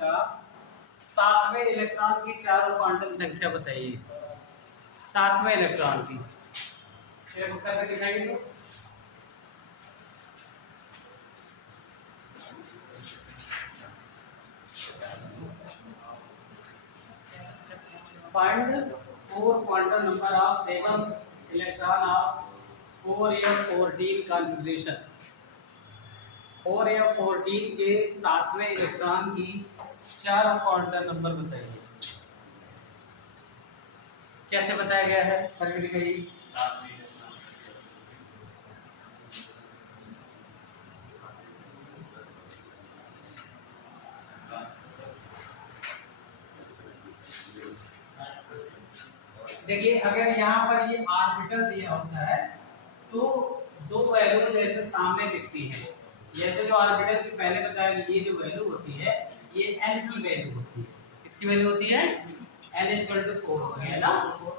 का 7वें इलेक्ट्रॉन की चारों क्वांटम संख्या बताइए। 7वें इलेक्ट्रॉन की एक करके दिखाइए तो। Find 4 quantum number of 7th electron of 4f14 configuration। 4f14 के 7वें इलेक्ट्रॉन की 4 क्वांटम नंबर बताइए। कैसे बताया गया है करके दिखाइए। देखिए अगर यहाँ पर ये ऑर्बिटल दिया होता है तो दो वैल्यू जैसे सामने दिखती है। जैसे जो ऑर्बिटल की पहले बताया ये जो वैल्यू होती है ये n की वैल्यू होती है। किसकी वैल्यू होती है? n = 4 होती है ना।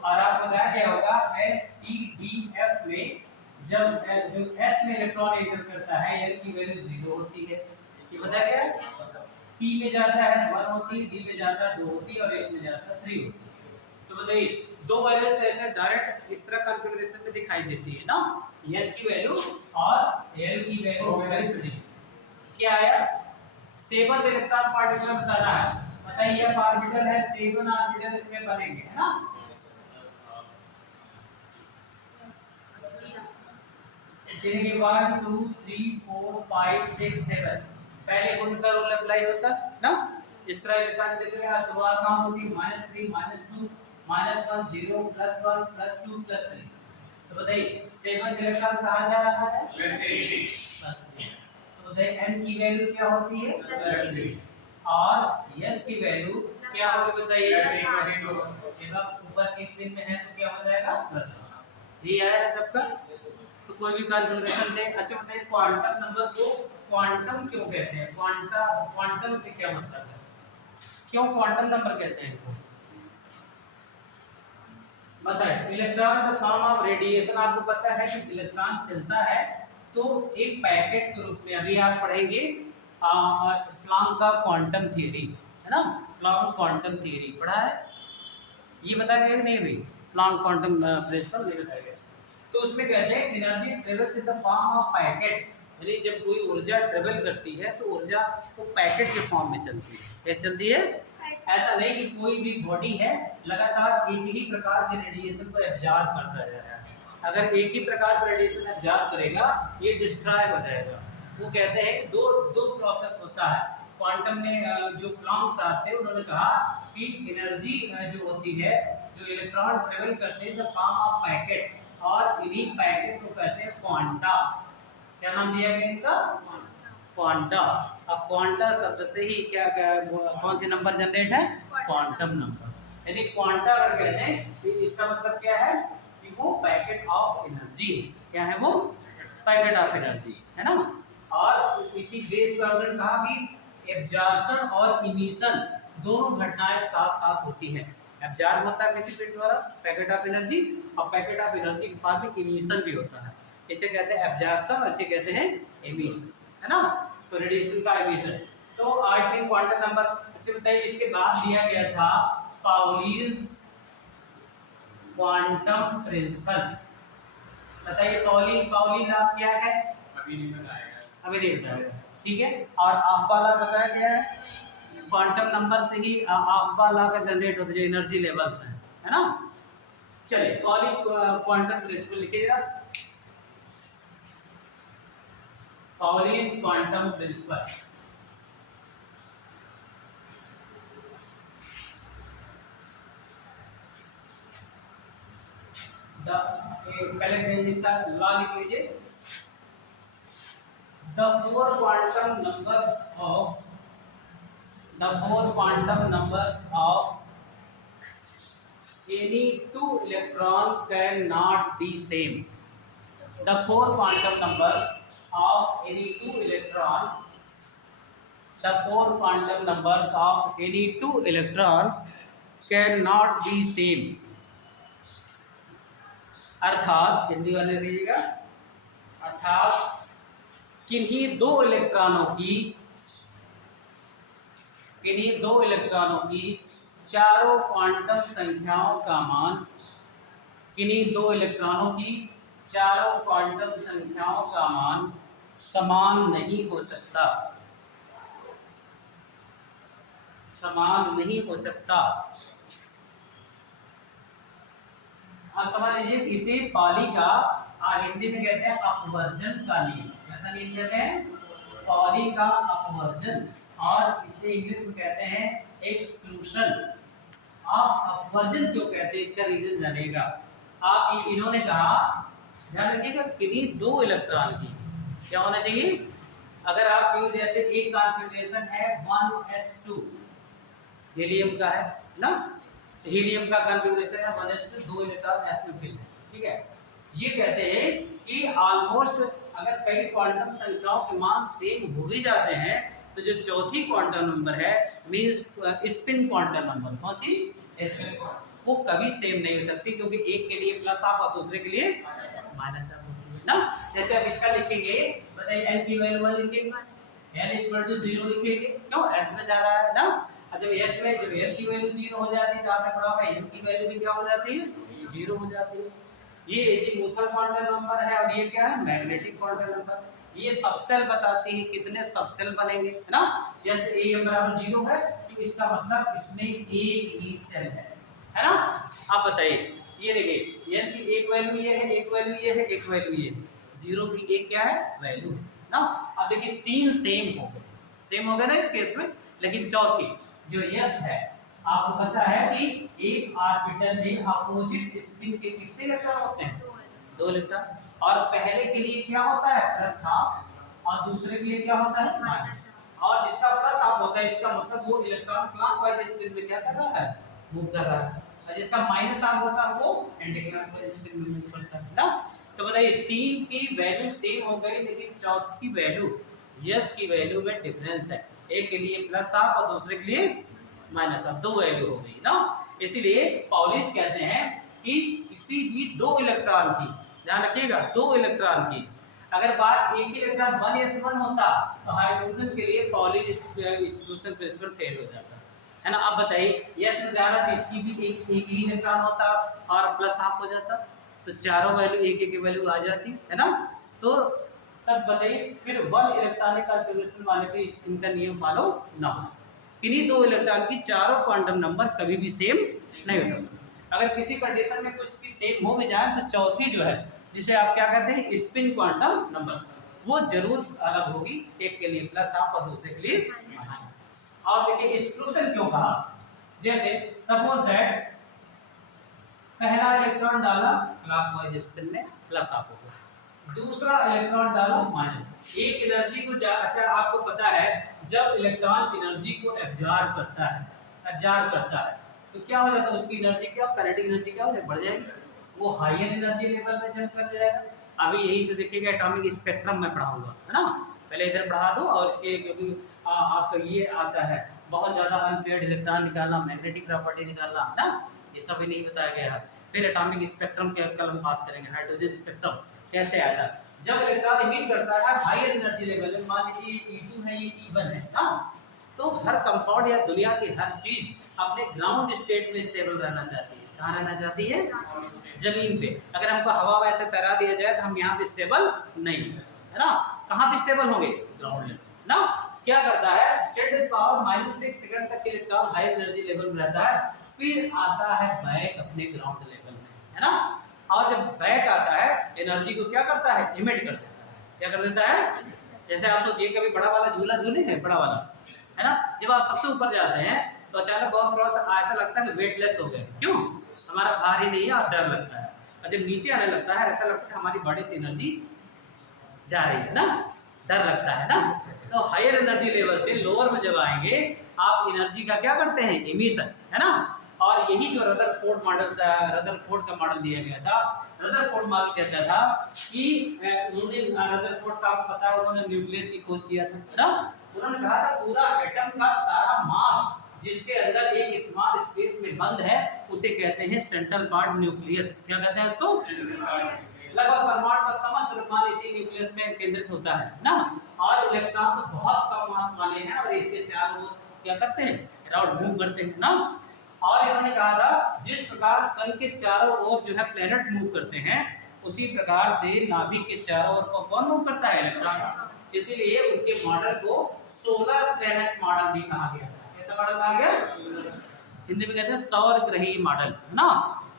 और आप बताया क्या होगा s p d f में जब जो s में इलेक्ट्रॉन एंटर करता है n की वैल्यू 0 होती है। ये बताया गया। p में जाता है 1 होती है, d में जाता है 2 होती है और f में जाता है 3 होती है। तो बताइए दो वैल्यू तो ऐसे डायरेक्ट इस तरह कॉन्फ़िगरेशन में दिखाई देती है ना, n की वैल्यू और l की वैल्यू क्या आया 7 इलेक्ट्रॉन पार्टिकल बता रहा है। बताइए अब ऑर्बिटल है 7 ऑर्बिटल इसमें बनेंगे है ना। कितने के 1 2 3 4 5 6 7 पहले गुण का रूल अप्लाई होता ना। इस तरह इलेक्ट्रॉन देखिए शुरुआत कहां होती -3 -2 -1 0 +1 +2 +3। तो बताइए 7 इलेक्ट्रॉन कहां जा रहा है तो बताइए n की वैल्यू क्या होती है और s की वैल्यू क्या होगी बताइए। जब ऊपर की स्क्रीन में है तो क्या हो जाएगा प्लस। ये आया है सबका। तो कोई भी कॉन्फ़िगरेशन दे। अच्छा बताइए क्वांटम नंबर को क्वांटम क्यों कहते हैं? क्वांटम से क्या मतलब है? क्यों क्वांटम नंबर कहते हैं इनको बताइए। Electron the form of radiation. आपको पता है कि इलेक्ट्रॉन चलता है तो एक पैकेट के रूप में। अभी आप पढ़ेंगे प्लैंक का क्वांटम थ्योरी है ना। प्लैंक क्वांटम थ्योरी पढ़ा है। ये बताया गया कि नहीं भाई प्लैंक क्वांटम प्रिंसिपल नहीं बताया गया। तो उसमें कहते हैं energy travels in the form of packet. यानी जब कोई ऊर्जा ट्रेवल करती है तो ऊर्जा वो पैकेट के फॉर्म में चलती है। कैसे चलती है? ऐसा नहीं कि कोई भी बॉडी है लगातार एक ही प्रकार के रेडिएशन को एब्जॉर्ब करता जा रहा है। अगर एक ही प्रकार का रेडिएशन एब्जॉर्ब करेगा ये डिस्ट्रॉय हो जाएगा। वो कहते हैं कि दो प्रोसेस होता है। क्वांटम में जो प्लैंक साहब थे उन्होंने कहा कि एनर्जी जो होती है जो इलेक्ट्रॉन ट्रेवल करते हैं द फॉर्म ऑफ पैकेट और इन्हीं पैकेट को कहते हैं क्वांटा। क्या नाम दिया गया इनका? क्वांटा। अब क्वांटा शब्द से ही क्या कौन से नंबर जनरेट है? Quantum number. यानी क्वांटा अगर कहते हैं तो इसका मतलब क्या है कि वो पैकेट ऑफ एनर्जी है। क्या है वो? पैकेट ऑफ एनर्जी है ना। और इसी बेस पर उन्होंने कहा कि एब्जॉर्प्शन और इमिशन दोनों घटनाएं साथ साथ होती हैं। एब्जॉर्ब होता है किसी पिंड द्वारा पैकेट ऑफ एनर्जी और पैकेट ऑफ एनर्जी के बाद में इमिशन भी होता है। इसे कहते हैं एब्जॉर्प्शन और इसे कहते हैं इमिशन है ना। तो रेडिएशन का इमिशन। तो आई थिंक क्वांटम नंबर। अच्छा बताइए इसके बाद दिया गया था पाउलीज क्वांटम प्रिंसिपल। बताइए पाउली लॉ क्या है? अभी नहीं बताएगा ठीक है। और आफ्बा लॉ बताया गया है। क्वांटम नंबर से ही आफ्बा लॉ का जनरेट होता है जो एनर्जी लेवल्स हैं है ना। चलिए पाउली क्वांटम प्रिंसिपल लिखिएगा। Pauli's quantum principle। पहले पेज इसका लॉ लिख लीजिए। The four quantum numbers of any two electron cannot be same। The four quantum numbers of any two electron cannot be same। अर्थात हिंदी वाले लीजिएगा। अर्थात किन्हीं दो इलेक्ट्रॉनों की इन्हीं दो इलेक्ट्रॉनों की चारों क्वांटम संख्याओं का मान, इन्हीं दो इलेक्ट्रॉनों की चारों क्वांटम संख्याओं का मान समान नहीं हो सकता, समान नहीं हो सकता। अब समझ लीजिए इसे पाली का हिंदी में कहते हैं अपवर्जन का नियम। कैसा नियम कहते हैं? पाली का अपवर्जन, और इसे इंग्लिश में कहते हैं एक्सक्लूशन। आप अपवर्जन क्यों कहते हैं इसका रीजन जानेगा। आप इन्होंने कहा, ध्यान रखिएगा, किन्हीं दो इलेक्ट्रॉन की क्या होना चाहिए। अगर आप यूज जैसे एक कॉन्फ़िगरेशन है 1s2 हीलियम का है ना, हीलियम का कॉन्फ़िगरेशन है 1s2, दो इलेक्ट्रॉन s में फिल है, ठीक है। ये कहते हैं कि ऑलमोस्ट अगर कई क्वांटम संख्याओं के मान सेम हो भी जाते हैं तो जो चौथी क्वांटम नंबर है मींस स्पिन क्वांटम नंबर, कौन सी स्पिन, वो कभी सेम नहीं हो सकती, क्योंकि एक के लिए प्लस हाफ और दूसरे के लिए माइनस हाफ होती है ना। जैसे अब इसका लिखेंगे, बताइए n की वैल्यू 1 लिखेंगे, n 0 लिखेंगे, क्यों s में जा रहा है ना। और जब s में जब n की वैल्यू 0 हो जाती है तो आपने पढ़ा होगा n की वैल्यू भी क्या हो जाती है, 0 हो जाती है। ये एजीमुथल क्वांटम नंबर है और ये क्या है, मैग्नेटिक क्वांटम नंबर। ये सबसेल बताती है कितने सबसेल बनेंगे, है ना। जैसे a बराबर 0 है तो इसका मतलब इसमें एक ही सेल है ना। आप बताइए, ये देखिए n की एक वैल्यू ये है, एक वैल्यू ये है, एक वैल्यू ये है, 0 की एक क्या है वैल्यू है ना। अब देखिए तीन सेम हो गए, सेम हो गए ना इस केस में, लेकिन चौथी जो यस है, आपको पता है कि एक ऑर्बिटल में अपोजिट स्पिन के कितने इलेक्ट्रॉन होते हैं, 2 इलेक्ट्रॉन, और पहले के लिए क्या होता है प्लस हाफ और दूसरे के लिए क्या होता है माइनस, और जिसका प्लस हाफ होता है इसका मतलब वो इलेक्ट्रॉन क्लॉकवाइज स्पिन में क्या कर रहा है, मूव कर रहा है, और जिसका माइनस हाफ होता है वो एंटी क्लॉकवाइज स्पिन में मूव करता है ना। तो बताइए तीन की वैल्यू सेम हो गई, लेकिन चौथी वैल्यू यस की वैल्यू में डिफरेंस है, एक के लिए प्लस हाफ और दूसरे के लिए माइनस हाफ, दो वैल्यू हो गई ना। इसीलिए पॉलिश कहते हैं कि किसी भी दो इलेक्ट्रॉन की, ध्यान रखिएगा, दो इलेक्ट्रॉन की अगर बात एक ही इलेक्ट्रॉन 1s1 होता तो हाइड्रोजन के लिए पॉलिश एक्सक्लूशन प्रिंसिपल फेल हो जाता है ना। अब बताइए यस में जा रहा है इसकी भी एक ही इलेक्ट्रॉन होता और प्लस हाफ हो जाता, तो चारों वैल्यू एक एक वैल्यू आ जाती है ना। तो तब बताइए फिर 1 इलेक्ट्रॉनिक कॉन्फ़िगरेशन वाले पे इनका नियम फॉलो ना हो। किन्हीं दो इलेक्ट्रॉन की चारों क्वांटम नंबर्स कभी भी सेम नहीं हो सकते। अगर किसी कंडीशन में कुछ की सेम हो भी जाए तो चौथी जो है जिसे आप क्या कहते हैं स्पिन क्वांटम नंबर, वो जरूर अलग होगी, एक के लिए प्लस हाफ और दूसरे के लिए माइनस। और देखिए एक्सक्लूशन क्यों कहा, जैसे सपोज दैट पहला इलेक्ट्रॉन डाला क्लॉकवाइज स्पिन में प्लस हाफ हो गया, दूसरा इलेक्ट्रॉन डाला माइनस, एक एनर्जी को अच्छा आपको पता है जब इलेक्ट्रॉन एनर्जी को एब्जॉर्ब करता है तो क्या हो जाता है, उसकी एनर्जी क्या, काइनेटिक एनर्जी क्या हो जाए, बढ़ जाएगी, वो हायर एनर्जी लेवल में जंप कर जाएगा। अभी यही से देखिएगा एटॉमिक स्पेक्ट्रम में पढ़ाऊंगा, है ना, पहले इधर पढ़ा दो, और इसके क्योंकि आपका ये आता है बहुत ज़्यादा अनपेयर्ड इलेक्ट्रॉन निकालना, मैग्नेटिक प्रॉपर्टी निकालना, है ना, ये सब भी नहीं बताया गया है। फिर एटॉमिक स्पेक्ट्रम के कल हम बात करेंगे, हाइड्रोजन स्पेक्ट्रम कैसे आया था, जब इलेक्ट्रॉन इमिट करता है हायर एनर्जी लेवल में, मान लीजिए E2 है, ये E1 है ना, तो हर कंपाउंड या दुनिया की हर चीज अपने ग्राउंड स्टेट में स्टेबल रहना चाहती है, कहाँ रहना चाहती है, जमीन पे। अगर हमको हवा वैसे तैरा दिया जाए तो हम यहाँ पे स्टेबल नहीं है ना, कहाँ पे स्टेबल होंगे, ग्राउंड लेवल ना। क्या करता है 10⁻⁻6 सेकंड तक इलेक्ट्रॉन हाई एनर्जी लेवल में रहता है, फिर आता है बैक अपने ग्राउंड लेवल में, है ना, और जब बैक आता है एनर्जी को क्या करता है, इमिट कर देता है, क्या कर देता है, जैसे आप सोचिए कभी बड़ा वाला झूला झूले हैं, बड़ा वाला, है ना, जब आप सबसे ऊपर जाते हैं तो अचानक बहुत थोड़ा सा ऐसा लगता है कि वेटलेस हो गए, क्यों, हमारा भार ही नहीं है, आप डर लगता है, और जब नीचे आने लगता है ऐसा लगता है हमारी बॉडी से एनर्जी जा रही है ना, डर लगता है ना। तो हायर एनर्जी लेवल से लोअर में जब आएंगे आप एनर्जी का क्या करते हैं, इमिशन, है ना। और यही जो रदरफोर्ड मॉडल रदरफोर्ड का मॉडल दिया गया था, रदरफोर्ड मॉडल कहता था कि उन्होंने रदरफोर्ड का आपको पता है उन्होंने न्यूक्लियस की खोज किया था ना, उन्होंने कहा था पूरा एटम का सारा मास जिसके अंदर एक स्मॉल स्पेस में बंद है उसे कहते हैं सेंट्रल पार्ट न्यूक्लियस, क्या कहते हैं उसको, लगभग परमाणु का समस्त द्रव्यमान इसी न्यूक्लियस में केंद्रित होता है ना, और इलेक्ट्रॉन बहुत कम मास वाले हैं और इसके चारों ओर क्या करते हैं, अराउंड मूव करते हैं ना। और इन्होंने कहा था जिस प्रकार सन के चारों ओर जो है प्लेनेट मूव करते हैं, उसी प्रकार से नाभिक के चारों ओर को कौन मूव करता है, इलेक्ट्रॉन। इसीलिए उनके मॉडल को सोलर प्लेनेट मॉडल भी कहा गया। कैसा मॉडल कहा गया, हिंदी में कहते हैं सौर ग्रही मॉडल, है ना।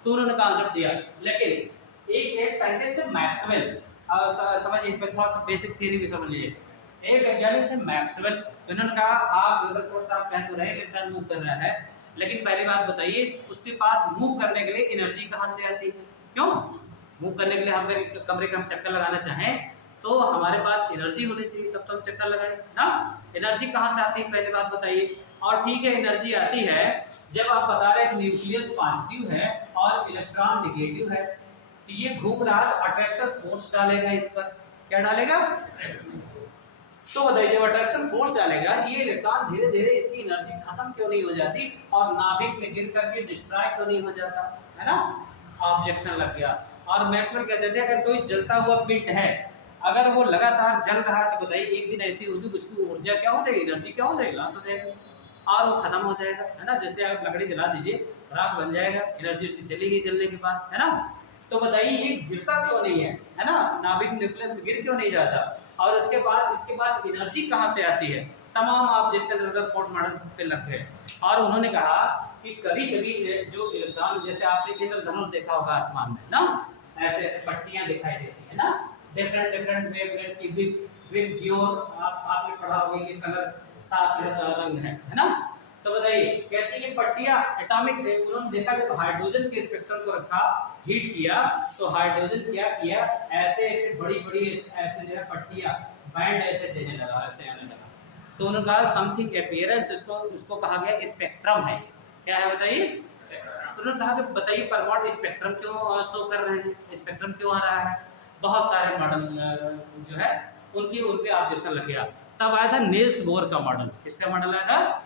तो उन्होंने कॉन्सेप्ट दिया। लेकिन एक साइंटिस्ट थे मैक्सवेल, समझिए थोड़ा सा बेसिक थ्योरी भी समझ लीजिए। एक वैज्ञानिक थे मैक्सवेल, उन्होंने कहा आप अगर थोड़ा सा आप कह तो रहे इलेक्ट्रॉन मूव कर रहा है, लेकिन पहली बात बताइए उसके पास मूव करने के लिए एनर्जी कहाँ से आती है। क्यों मूव करने के लिए हम अगर इस कमरे का हम चक्कर लगाना चाहें तो हमारे पास एनर्जी होनी चाहिए, तब तो हम चक्कर लगाए ना। एनर्जी कहाँ से आती है पहले बात बताइए। और ठीक है एनर्जी आती है जब आप बता रहे हैं कि न्यूक्लियस पॉजिटिव है और इलेक्ट्रॉन नेगेटिव है, तो ये घूम रहा है, अट्रैक्शन फोर्स डालेगा इस पर। क्या डालेगा, तो बताइए जब अट्रैक्शन फोर्स डालेगा ये इलेक्ट्रॉन धीरे धीरे इसकी एनर्जी खत्म क्यों नहीं हो जाती और नाभिक में गिर करके डिस्ट्रॉय क्यों नहीं हो जाता, है ना। ऑब्जेक्शन लग गया। और मैक्सवेल कहते थे अगर कोई जलता हुआ पिंड है, अगर वो लगातार जल रहा है तो बताइए एक दिन ऐसी होगी उसकी ऊर्जा क्या हो जाएगी, एनर्जी क्या हो जाएगी, लॉस हो जाएगी और वो खत्म हो जाएगा, है ना। जैसे आप लकड़ी जला दीजिए राख बन जाएगा, एनर्जी उसकी चलेगी जलने के बाद, है ना। तो बताइए ये गिरता क्यों नहीं है ना, नाभिक न्यूक्लियस में गिर क्यों नहीं जाता। और उसके बाद इसके पास एनर्जी कहाँ से आती है, तमाम ऑब्जेक्शन रिपोर्ट मॉडल पे लग गए। और उन्होंने कहा कि कभी कभी जो इलेक्ट्रॉन, जैसे आपने इंद्रधनुष देखा होगा आसमान में ना, ऐसे ऐसे पट्टियां दिखाई देती है ना, डिफरेंट डिफरेंट वेवलेंथ की विद योर आपने पढ़ा होगा ये कलर 7 रंग है ना। तो बताइए कहते हैं ये पट्टियां एटॉमिक, उन्होंने देखा जब हाइड्रोजन के स्पेक्ट्रम को रखा हीट किया तो हाइड्रोजन क्या किया, ऐसे ऐसे बड़ी बड़ी ऐसे जो है पट्टियां बैंड ऐसे देने लगा, ऐसे आने लगा। तो उन्होंने कहा समथिंग अपीयरेंस, उसको कहा गया स्पेक्ट्रम है। क्या है बताइए, उन्होंने कहा कि बताइए परमाणु स्पेक्ट्रम क्यों शो कर रहे हैं, स्पेक्ट्रम क्यों आ रहा है। बहुत सारे मॉडल जो है उनके ऑब्जेक्शन लग गया। तब आया था नील्स बोर का मॉडल। किसका मॉडल आया था,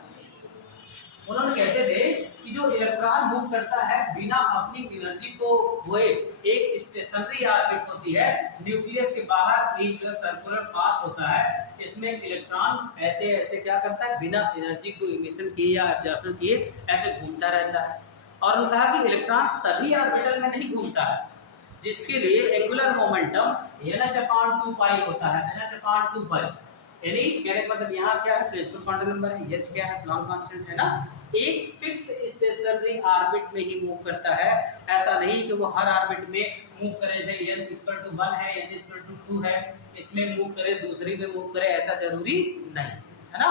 उन्होंने कहते थे कि जो इलेक्ट्रॉन मूव करता है बिना अपनी एनर्जी को खोए, एक स्टेशनरी ऑर्बिट होती है, न्यूक्लियस के बाहर एक सर्कुलर पाथ होता है, इसमें इलेक्ट्रॉन ऐसे ऐसे क्या करता है बिना एनर्जी को इमिशन किए या एब्जॉर्प्शन किए ऐसे घूमता रहता है। और उन्होंने कहा कि इलेक्ट्रॉन सभी ऑर्बिटल में नहीं घूमता है, जिसके लिए एंगुलर मोमेंटम n/2π होता है, n/2π, यानी कहने का मतलब यहाँ क्या है प्रिंसिपल क्वांटम नंबर है, h क्या है प्लैंक कांस्टेंट है ना। एक फिक्स स्टेशनरी ऑर्बिट में ही मूव करता है, ऐसा नहीं कि वो हर ऑर्बिट में मूव करे, जैसे n = 1 है, n = 2 है, इसमें मूव करे दूसरी में मूव करे, ऐसा जरूरी नहीं है ना।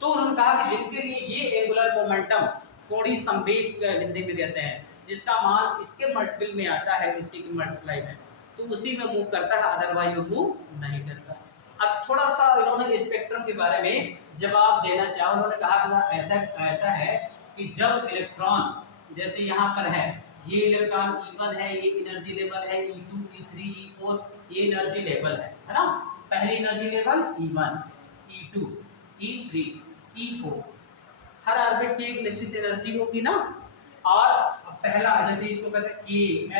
तो उन्होंने कहा कि जिनके लिए ये एंगुलर मोमेंटम कोणीय संवेग हिंदी में कहते हैं, जिसका मान इसके मल्टीपल में आता है, इसी की मल्टीप्लाई में, तो उसी में मूव करता है, अदरवाइज वो मूव नहीं करता। अब थोड़ा सा इन्होंने स्पेक्ट्रम के बारे में जवाब देना चाहा। उन्होंने कहा कि ऐसा है कि जब इलेक्ट्रॉन जैसे यहाँ पर है, ये इलेक्ट्रॉन E1 है, ये एनर्जी लेवल है E2, E3, E4, ये एनर्जी लेवल है ना। पहली energy level E1, E2, E3, E4, हर ऑर्बिट की एक निश्चित एनर्जी होगी ना। और पहला जैसे इसको कहते हैं K,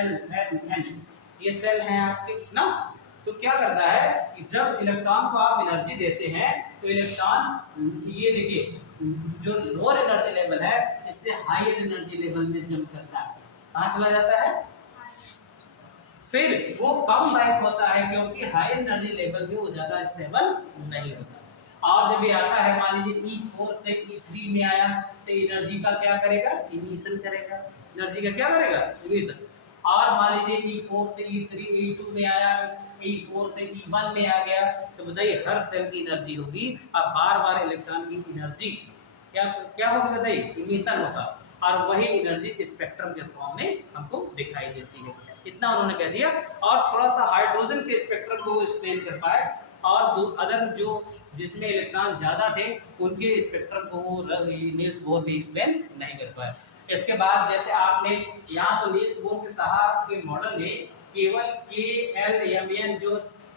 L, M, N, ये सेल हैं आपके ना। तो क्या करता है कि जब इलेक्ट्रॉन को आप एनर्जी देते हैं तो इलेक्ट्रॉन ये देखिए जो लोअर एनर्जी लेवल है इससे हायर एनर्जी लेवल में जंप करता है, कहाँ चला जाता है, फिर वो कम बैक होता है क्योंकि हायर एनर्जी लेवल में वो ज्यादा स्टेबल नहीं होता। और जब ये आता है मान लीजिए E4 से E3 में आया तो एनर्जी का क्या करेगा, इमिशन करेगा, एनर्जी का क्या करेगा, इमिशन। और मान लीजिए E4 से E3, E2 में आया, E4 से E1 में आ गया, तो बताइए हर सेल की एनर्जी होगी। अब बार बार इलेक्ट्रॉन की एनर्जी क्या क्या होगी बताइए, इमिशन होगा, और वही एनर्जी स्पेक्ट्रम के फॉर्म में हमको दिखाई देती है। इतना उन्होंने कह दिया। और थोड़ा सा हाइड्रोजन के स्पेक्ट्रम को एक्सप्लेन कर पाए, और अदर जो जिसमें इलेक्ट्रॉन ज़्यादा थे उनके स्पेक्ट्रम को वो नील्स बोर भी एक्सप्लेन नहीं कर पाए। इसके बाद जैसे आपने यहाँ तो नील्स बोर के साहब के मॉडल में केवल K, L, M, N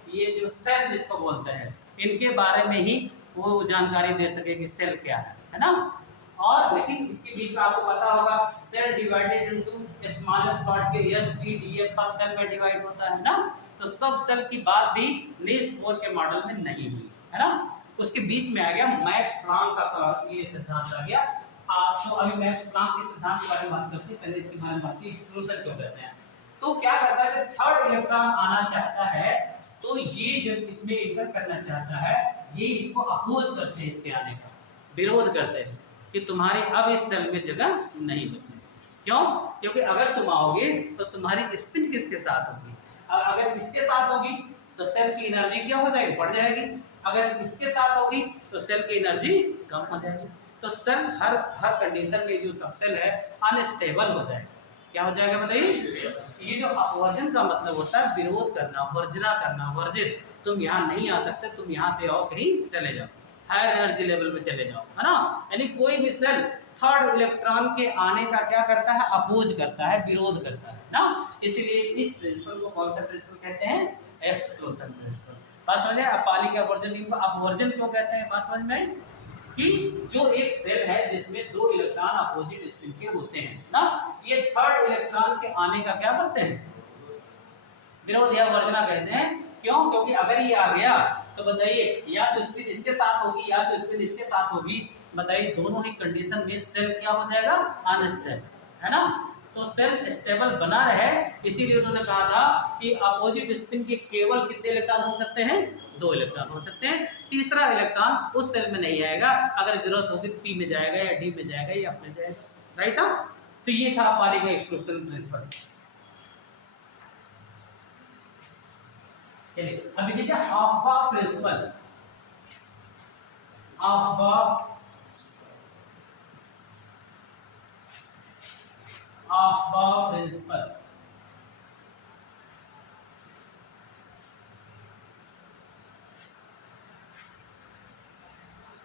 ये जो सेल जिसको बोलते हैं इनके बारे में ही वो जानकारी दे सके कि सेल क्या है ना। और लेकिन इसके बीच में आपको पता होगा shell divided into smallest part के S, P, D, F subshell में डिवाइड होता है ना। तो सब सेल की बात भी नील्स बोर के मॉडल में नहीं हुई है ना। उसके बीच में आ गया मैक्स प्लैंक का ये सिद्धांत आ गया। तो अभी मैक्स प्लैंक के सिद्धांत के बारे में बात करते हैं, पहले इसके बारे में बात की एक्सक्लूजन क्यों कहते हैं। तो क्या करता है, जब थर्ड इलेक्ट्रॉन आना चाहता है तो ये जब इसमें एंटर करना चाहता है, ये इसको अपोज करते हैं, इसके आने का विरोध करते हैं कि तुम्हारी अब इस सेल में जगह नहीं बचेगी। क्यों? क्योंकि अगर तुम आओगे तो तुम्हारी स्पिन किसके साथ होगी, और अगर इसके साथ होगी तो सेल की एनर्जी क्या हो जाएगी, बढ़ जाएगी। अगर इसके साथ होगी तो सेल की एनर्जी कम हो जाएगी। तो सेल हर कंडीशन में जो सब सेल है अनस्टेबल हो जाएगा। क्या हो जाएगा बताइए? ये जो अपवर्जन का मतलब होता है विरोध करना, वर्जना करना, वर्जित। तुम यहाँ नहीं आ सकते, तुम यहाँ से और कहीं चले जाओ, हायर एनर्जी लेवल पे चले जाओ, है ना। यानी कोई भी सेल थर्ड इलेक्ट्रॉन के आने का क्या करता है, अपोज करता है, विरोध करता है ना। इसलिए इस प्रिंसिपल को कौन सा प्रिंसिपल कहते हैं, एक्सक्लूशन प्रिंसिपल। बात समझ आए? पाली के अपवर्जन को अपवर्जन क्यों कहते हैं, बात समझ में आई? कि जो एक सेल है जिसमें दो इलेक्ट्रॉन अपोजिट स्पिन के होते हैं ना, ये थर्ड इलेक्ट्रॉन के आने का क्या करते हैं, विरोध या वर्जना कहते हैं। क्यों? क्योंकि अगर ये आ गया तो बताइए या तो स्पिन इसके साथ होगी या तो स्पिन इसके साथ होगी, बताइए दोनों ही कंडीशन में सेल क्या हो जाएगा, अनस्टेबल, है ना। तो सेल स्टेबल बना रहे, इसीलिए उन्होंने कहा था कि अपोजिट स्पिन के केवल कितने इलेक्ट्रॉन हो सकते हैं, 2 इलेक्ट्रॉन हो सकते हैं। तीसरा इलेक्ट्रॉन उस सेल में नहीं आएगा, अगर जरूरत होगी पी में जाएगा या डी में जाएगा या अपने जाएगा, राइट। तो ये था पाली का एक्सक्लूसिव प्रिंसिपल। चलिए अब देखिए Aufbau principle. Aufbau principle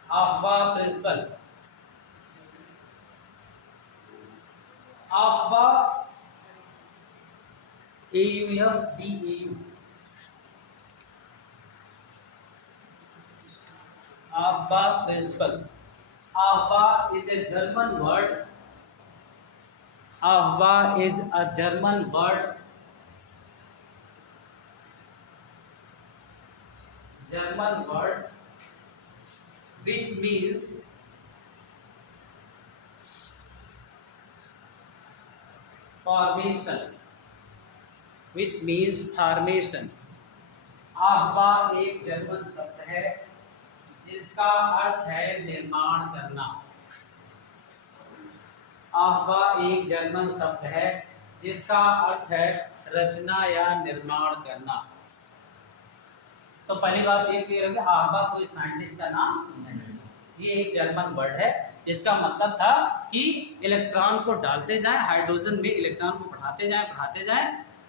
Aufbau principle. Aufbau AU या DAU, Aufbau principle. Aufbau is a German word. Aufbau is a German word. German word which means formation, which means formation. आफ्बा एक German शब्द है जिसका अर्थ है निर्माण करना। आफ्बा एक जर्मन शब्द है जिसका अर्थ है रचना या निर्माण करना। तो पहली बात ये क्लियर है कि आफ्बा कोई साइंटिस्ट का नाम नहीं है, ये एक जर्मन वर्ड है जिसका मतलब था कि इलेक्ट्रॉन को डालते जाएं, हाइड्रोजन में इलेक्ट्रॉन को बढ़ाते जाएं,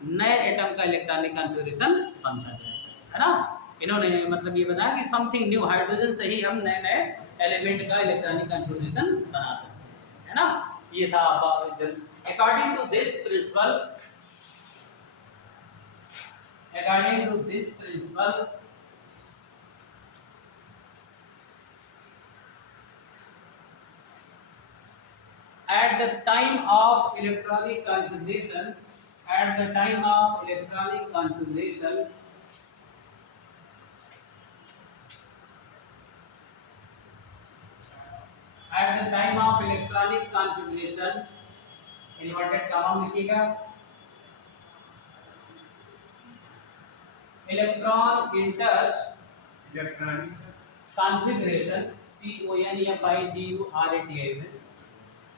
नए एटम का इलेक्ट्रॉनिक कॉन्फ़िगरेशन बनता जाए, है ना। इन्होंने मतलब ये बताया कि समथिंग न्यू, हाइड्रोजन से ही हम नए नए एलिमेंट का इलेक्ट्रॉनिक कॉन्फ़िगरेशन बना सकते हैं, है ना। ये था according to this principle, according to this principle, at the time of electronic configuration, at the time of electronic configuration, at the time of electronic configuration, inverted comma लिखिएगा, electron enters electronic configuration, CONFIGURATI,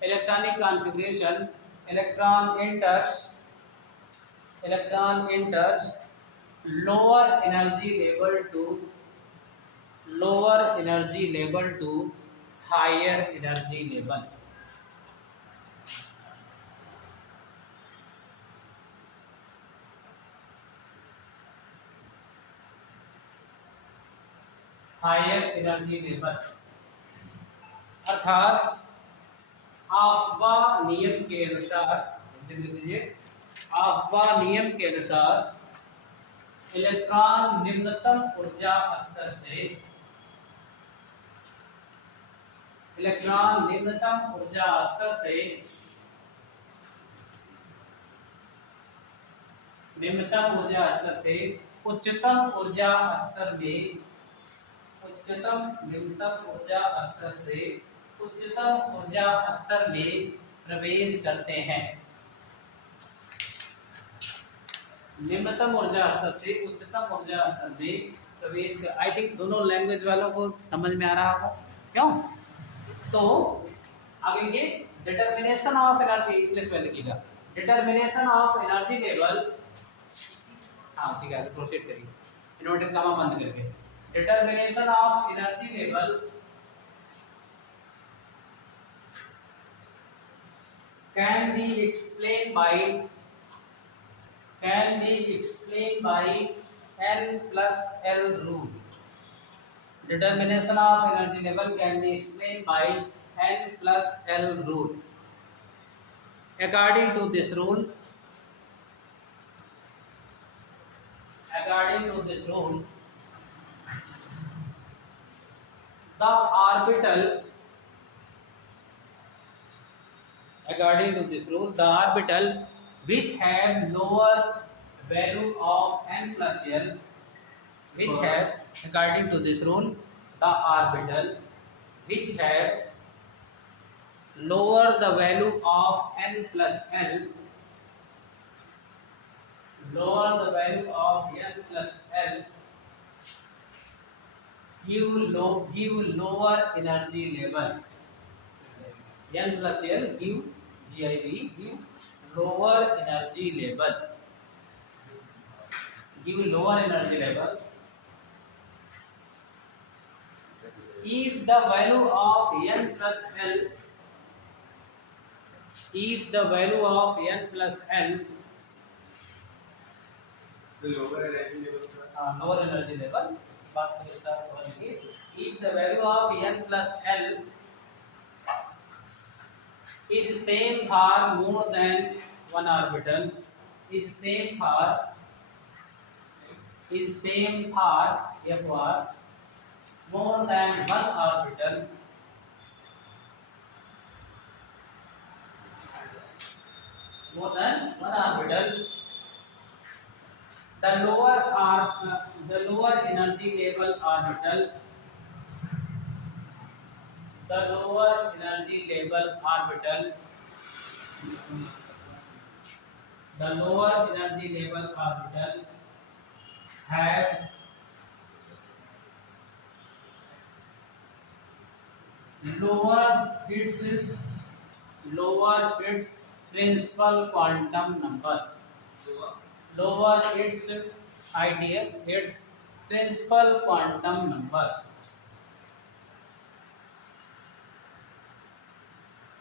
electronic configuration, electron enters lower energy level to higher energy level. Higher energy level अर्थात Aufbau नियम के अनुसार, आफ्बा नियम के अनुसार electron निम्नतम ऊर्जा स्तर से, इलेक्ट्रॉन निम्नतम ऊर्जा स्तर से उच्चतम ऊर्जा स्तर में उच्चतम निम्नतम ऊर्जा स्तर से उच्चतम ऊर्जा स्तर में प्रवेश करते हैं। निम्नतम ऊर्जा स्तर से उच्चतम ऊर्जा स्तर में प्रवेश कर, आई थिंक दोनों लैंग्वेज वालों को समझ में आ रहा होगा, क्यों? तो आगे ये डिटर्मिनेशन ऑफ एनर्जी इंग्लिश में लिखिएगा, डिटर्मिनेशन ऑफ एनर्जी लेवल, हाँ उसी का प्रोसीड करिए इन्वर्टेड कामा बंद करके। Determination of energy level can be explained by N plus L rule. Determination of energy level can be explained by N plus L rule. According to this rule, the orbital which have lower value of N plus L, which have, according to this rule, the orbital which have lower the value of N plus L, give lower energy level. N plus L give lower energy level. If the value of N plus L lower energy level, बात को विस्तार करेंगे। If the value of N plus L is same for more than one orbital, FR more than one orbital, the lower energy level orbital have lower its principal quantum number, its principal quantum number।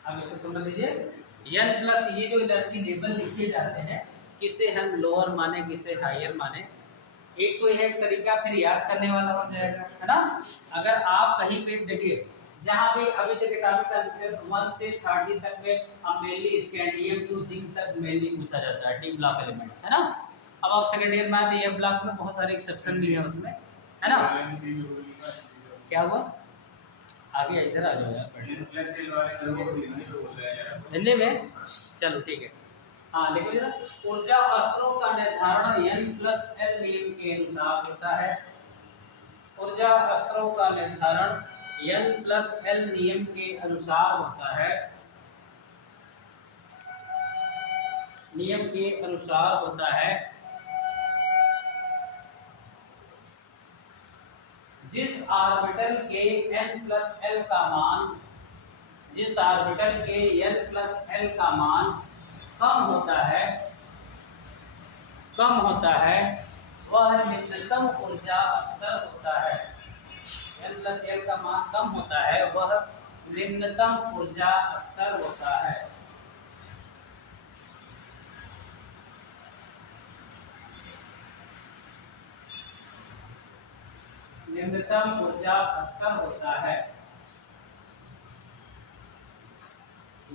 अब इसे समझ लीजिए, n plus ये जो energy level लिखे जाते हैं, किसे हम लोअर माने किसे हायर माने, एक तो यह एक तरीका फिर याद करने वाला हो जाएगा, है ना। अगर आप कहीं पे देखिए, जहां भी अभी तक एटॉमिक 1 से 30 तक में हम मेनली स्कैंडियम टू जिंक तक मेनली पूछा जाता है, डी ब्लॉक एलिमेंट, है ना। अब आप सेकेंड ईयर में आते हैं, ब्लॉक में बहुत सारे एक्सेप्शन भी है उसमें, है ना। क्या हुआ, आगे इधर आ जाओ यार हिंदी में, चलो ठीक है। हाँ देखो जरा, ऊर्जा स्तरों का निर्धारण N plus L नियम के अनुसार होता है। ऊर्जा स्तरों का निर्धारण N plus L नियम के अनुसार होता है, जिस ऑर्बिटल के N plus L का मान कम होता है वह निम्नतम ऊर्जा स्तर होता है। N plus L का मान कम होता है वह निम्नतम ऊर्जा स्तर होता है।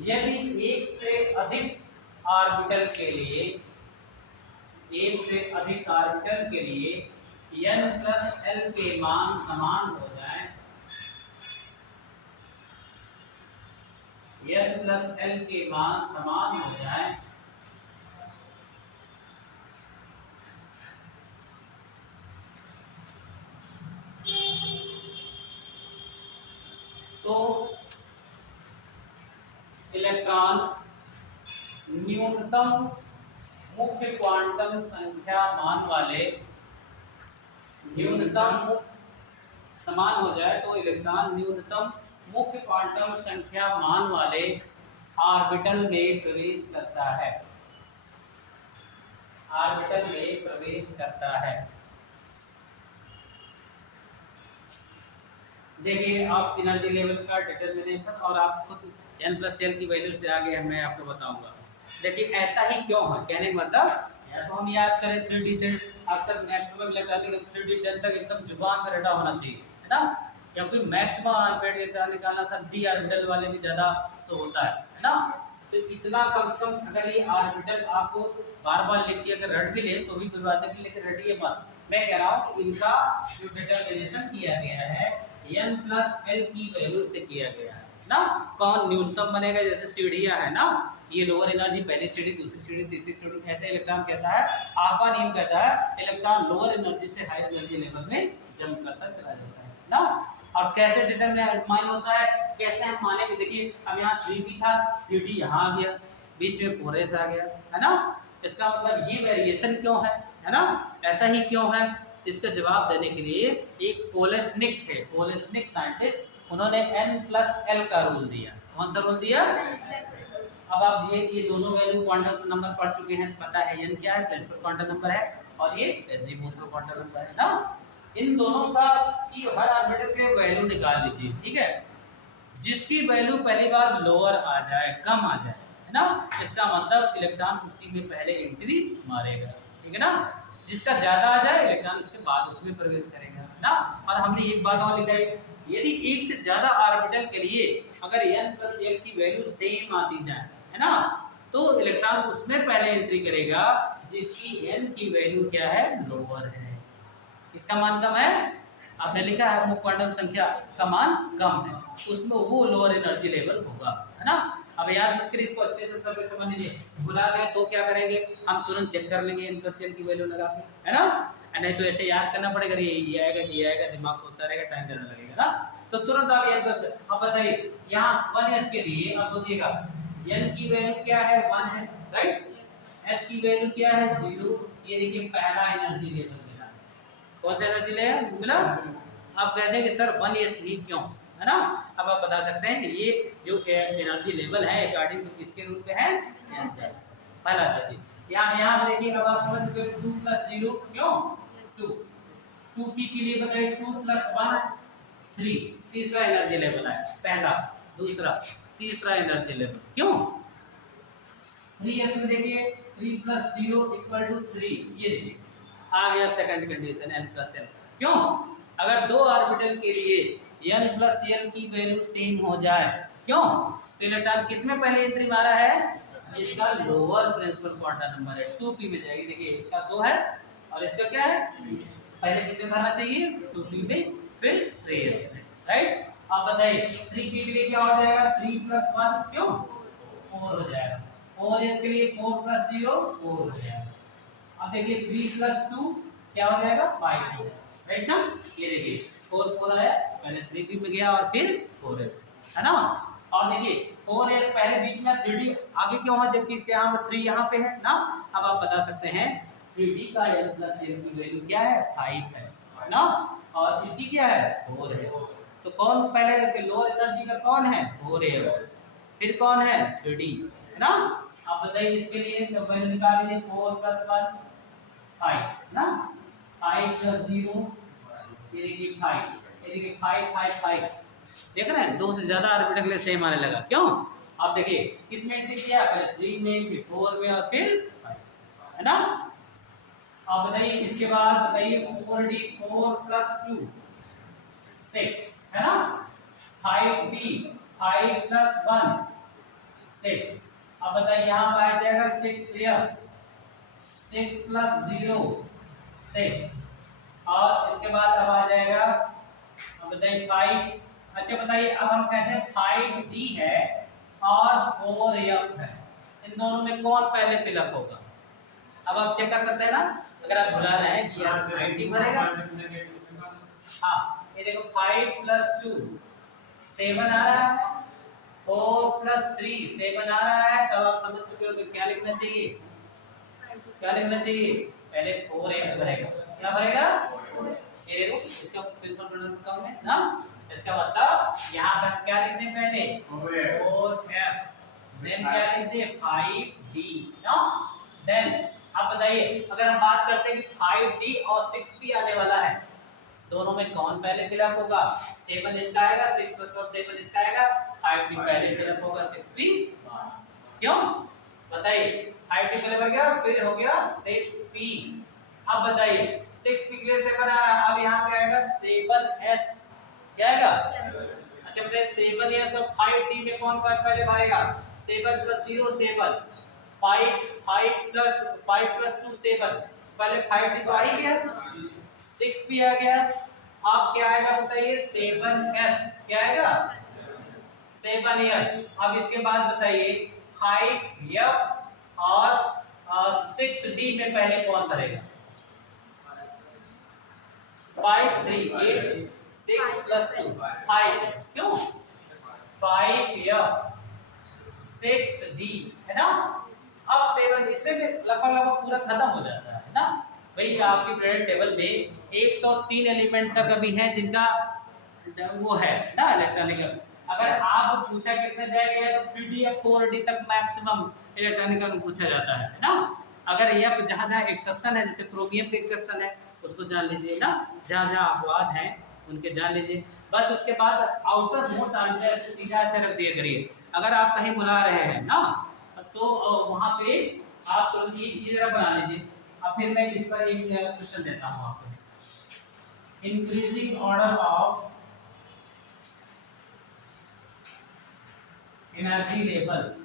यदि एक से अधिक ऑर्बिटल के लिए N plus L के मान समान हो जाएं, इलेक्ट्रॉन न्यूनतम मुख्य क्वांटम संख्या मान वाले, न्यूनतम समान हो जाए तो इलेक्ट्रॉन न्यूनतम मुख्य क्वांटम संख्या मान वाले ऑर्बिटल में प्रवेश करता है, ऑर्बिटल में प्रवेश करता है। देखिए आप एनर्जी लेवल का डिटर्मिनेशन और आप खुद n+l की वैल्यू से आगे मैं आपको बताऊंगा। देखिए ऐसा ही क्यों है, कहने का मतलब या तो हम याद करें 3D तक अक्सर मैक्सिमम इलेक्ट्रॉनिक 3D 10 तक एकदम जुबान पे रटा होना चाहिए, है ना, क्योंकि मैक्सिमम ऑर्बिटल इलेक्ट्रॉन निकालना सब d ऑर्बिटल वाले में ज़्यादा शो होता है ना। तो इतना कम से कम अगर ये ऑर्बिटल आपको बार-बार लिख के अगर रट भी ले तो भी कोई बात नहीं, लेकिन रटिए मत। मैं कह रहा हूँ कि इनका जो डिटर्मिनेशन किया गया है n+l की वैल्यू से किया गया है ना। कौन न्यूनतम बनेगा, जैसे सीढ़ियां है ना, ये लोअर एनर्जी पहली सीढ़ी, दूसरी सीढ़ी, तीसरी सीढ़ी, ऐसे इलेक्ट्रॉन कहता है, आपका नियम कहता है इलेक्ट्रॉन लोअर एनर्जी से हायर एनर्जी लेवल में जंप करता चला जाता है ना। और कैसे डिटरमाइन होता है, कैसे हम मानेंगे, देखिए अब यहाँ 3p था, 3d यहाँ आ गया, बीच में 4s आ गया, है ना। इसका मतलब ये वेरिएशन क्यों है ना, ऐसा ही क्यों है, इसका जवाब देने के लिए एक कोलेस्निक थे, कोलेस्निक साइंटिस्ट, उन्होंने n+l का रूल दिया। कौन सा रूल दिया? अब आप ये दोनों वैल्यू क्वांटम नंबर पढ़ चुके हैं, पता है n क्या है, प्रिंसिपल क्वांटम नंबर है, और ये अज़ीमुथ क्वांटम नंबर है ना। इन दोनों का की हर ऑर्बिटल के वैल्यू निकाल लीजिए, ठीक है, जिसकी वैल्यू पहली बार लोअर आ जाए, कम आ जाए, है ना, इसका मतलब इलेक्ट्रॉन उसी में पहले एंट्री मारेगा, ठीक है ना। जिसका ज्यादा आ जाए इलेक्ट्रॉन उसके बाद उसमें प्रवेश करेगा ना। और हमने एक बात और लिखा है, यदि एक से ज्यादा ऑर्बिटल के लिए अगर n+l की वैल्यू सेम आती जाए, है ना, तो इलेक्ट्रॉन उसमें पहले एंट्री करेगा जिसकी n की वैल्यू क्या है, लोअर है, इसका मान कम है, आपने लिखा है मुख्य क्वांटम संख्या का मान कम है, उसमें वो लोअर एनर्जी लेवल होगा, है ना। अब याद मत करिए, इसको अच्छे से सब समझ लीजिए, भुला गए तो क्या करेंगे, हम तुरंत चेक कर लेंगे n+l की वैल्यू लगा के, है ना, नहीं तो ऐसे याद करना पड़ेगा, ये आएगा, दिमाग सोचता रहेगा, टाइम ज़्यादा लगेगा ना। तो तुरंत आप n+l, अब बताइए यहाँ 1s के लिए आप सोचिएगा n की वैल्यू क्या है, 1 है, राइट, s की वैल्यू क्या है, 0, ये देखिए पहला एनर्जी लेवल मिला, कौन सा एनर्जी लेवल मिला, आप कहते हैं कि सर 1s ही क्यों, है ना। अब आप बता सकते हैं कि ये जो एनर्जी लेवल है अकॉर्डिंग टू किसके रूप में है, पहला एनर्जी। यहाँ देखिए, अब आप समझ चुके हो 2 + 0 क्यों 2, 2p के लिए बताइए 2 + 1 3, तीसरा एनर्जी लेवल है, पहला, दूसरा, तीसरा एनर्जी लेवल, क्यों 3s में देखिए 3 + 0 = 3, ये देखिए आ गया सेकंड कंडीशन n+l, क्यों, अगर दो ऑर्बिटल के लिए n+l की वैल्यू सेम हो जाए, क्यों, तो इलेक्ट्रॉन किस में पहले एंट्री मारा है, जिसका लोअर प्रिंसिपल क्वांटम नंबर है, 2p में जाएगी, देखिए इसका 2 है और इसका क्या है, पहले किस में भरना चाहिए, 2p में, फिर 3s में, राइट। अब बताइए 3p के लिए क्या हो जाएगा, 3 + 1 क्यों 4 हो जाएगा, 4s के लिए 4 + 0 4 हो जाएगा। अब देखिए 3 + 2 क्या हो जाएगा, 5 हो जाएगा, राइट ना। ये देखिए 4 4 आया, पहले 3p में गया और फिर 4s, है ना। और देखिए 4s पहले बीच में 3d आगे क्यों है, जबकि इसके यहाँ 3 यहाँ पे है ना। अब आप बता सकते हैं 3d का n+l की वैल्यू क्या है, 5 है ना, और इसकी क्या है, 4 है। तो कौन पहले लोअर एनर्जी का कौन है, 4s, फिर कौन है, 3d, है ना। आप बताइए इसके लिए सब वैल्यू निकाल लीजिए, 4 + 1 5 ना, 5 + 0 ये देखिए 5, ये देखिए 5 5 5, देख रहे हैं 2 से ज्यादा ऑर्बिटल के लिए सेम आने लगा, क्यों, आप देखिए किसमें एंट्री किया, पहले 3 में, फिर 4 में और फिर 5, है ना। आप बताइए इसके बाद बताइए 4d 4 + 2 6, है ना, 5d 5 + 1 6, अब बताइए यहाँ पर आ जाएगा 6s 6 + 0 6, और इसके बाद अब आ जाएगा, अब बताइए 5, अच्छा बताइए अब हम कहते हैं 5d है और 4f है, इन दोनों में कौन पहले फिलअप होगा। अब आप चेक कर सकते हैं ना, अगर आप भुला रहे हैं कि यार 5d भरेगा, हाँ ये देखो 5 + 2 7 आ रहा है, 4+3 7 आ रहा है, तब आप समझ चुके हो कि क्या लिखना चाहिए, क्या लिखना चाहिए, पहले 4f भरेगा, क्या भरेगा 4, ये देखो इसका प्रिंसिपल प्रोडक्ट कम है ना, इसका मतलब यहाँ पर क्या लिखने पहले 4f, देन क्या लिखते 5d ना, देन अब बताइए अगर हम बात करते हैं कि 5d और 6p आने वाला है, दोनों में कौन पहले फिलअप होगा, 7 इसका आएगा, 6 + 1 7 इसका आएगा, 5d पहले फिलअप होगा, 6p क्यों बताइए, 5d पहले भर गया फिर हो गया 6p, अब बताइए 6p के लिए 7 आ रहा है, अब यहाँ पे आएगा 7s, क्या आएगा 7s, अच्छा बताइए 7s और 5d में कौन कौन पहले भरेगा, 7 + 0 7, 5 + 2 7, पहले 5d तो आ ही गया, 6p आ गया, अब क्या आएगा बताइए 7s, क्या आएगा 7s, अब इसके बाद बताइए 5f और 6d में पहले कौन भरेगा, 5 3 8 6 + 2 5, क्यों 5f 6d है ना, अब 7 इतने में लगभग पूरा खत्म हो जाता है ना भाई, आपकी पीरियड टेबल में 103 एलिमेंट तक अभी हैं जिनका वो है ना इलेक्ट्रॉनिकल, अगर आप पूछा कितने जाएगा तो 3D या 4D तक मैक्सिमम इलेक्ट्रॉनिकल पूछा जाता है ना, अगर ये जहाँ जहाँ एक्सेप्शन है, जैसे क्रोमियम के एक्सेप्शन है उसको जान लीजिए ना, जहाँ जहाँ अपवाद हैं उनके जान लीजिए, बस उसके बाद आउटर मोस्ट आंसर से सीधा ऐसे रख दिया करिए, अगर आप कहीं बुला रहे हैं ना तो वहाँ पे आप तुरंत ये जरा बना लीजिए, अब फिर मैं इस पर एक क्वेश्चन देता हूँ आपको, increasing order of energy level,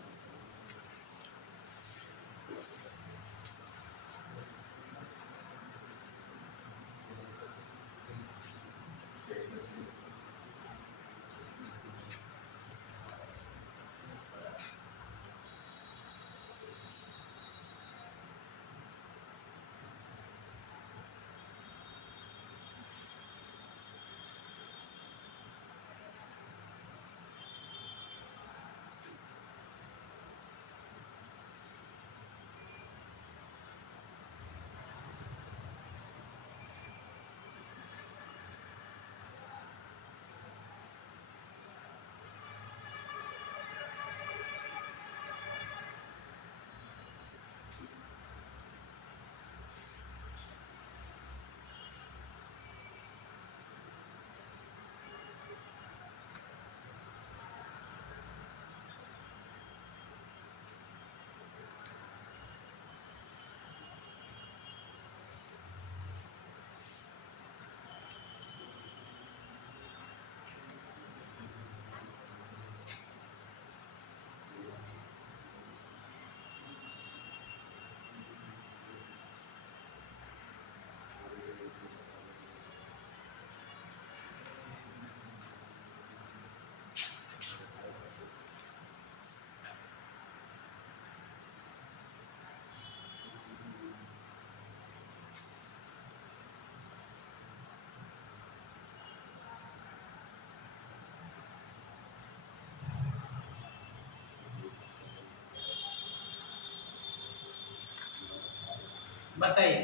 बताइए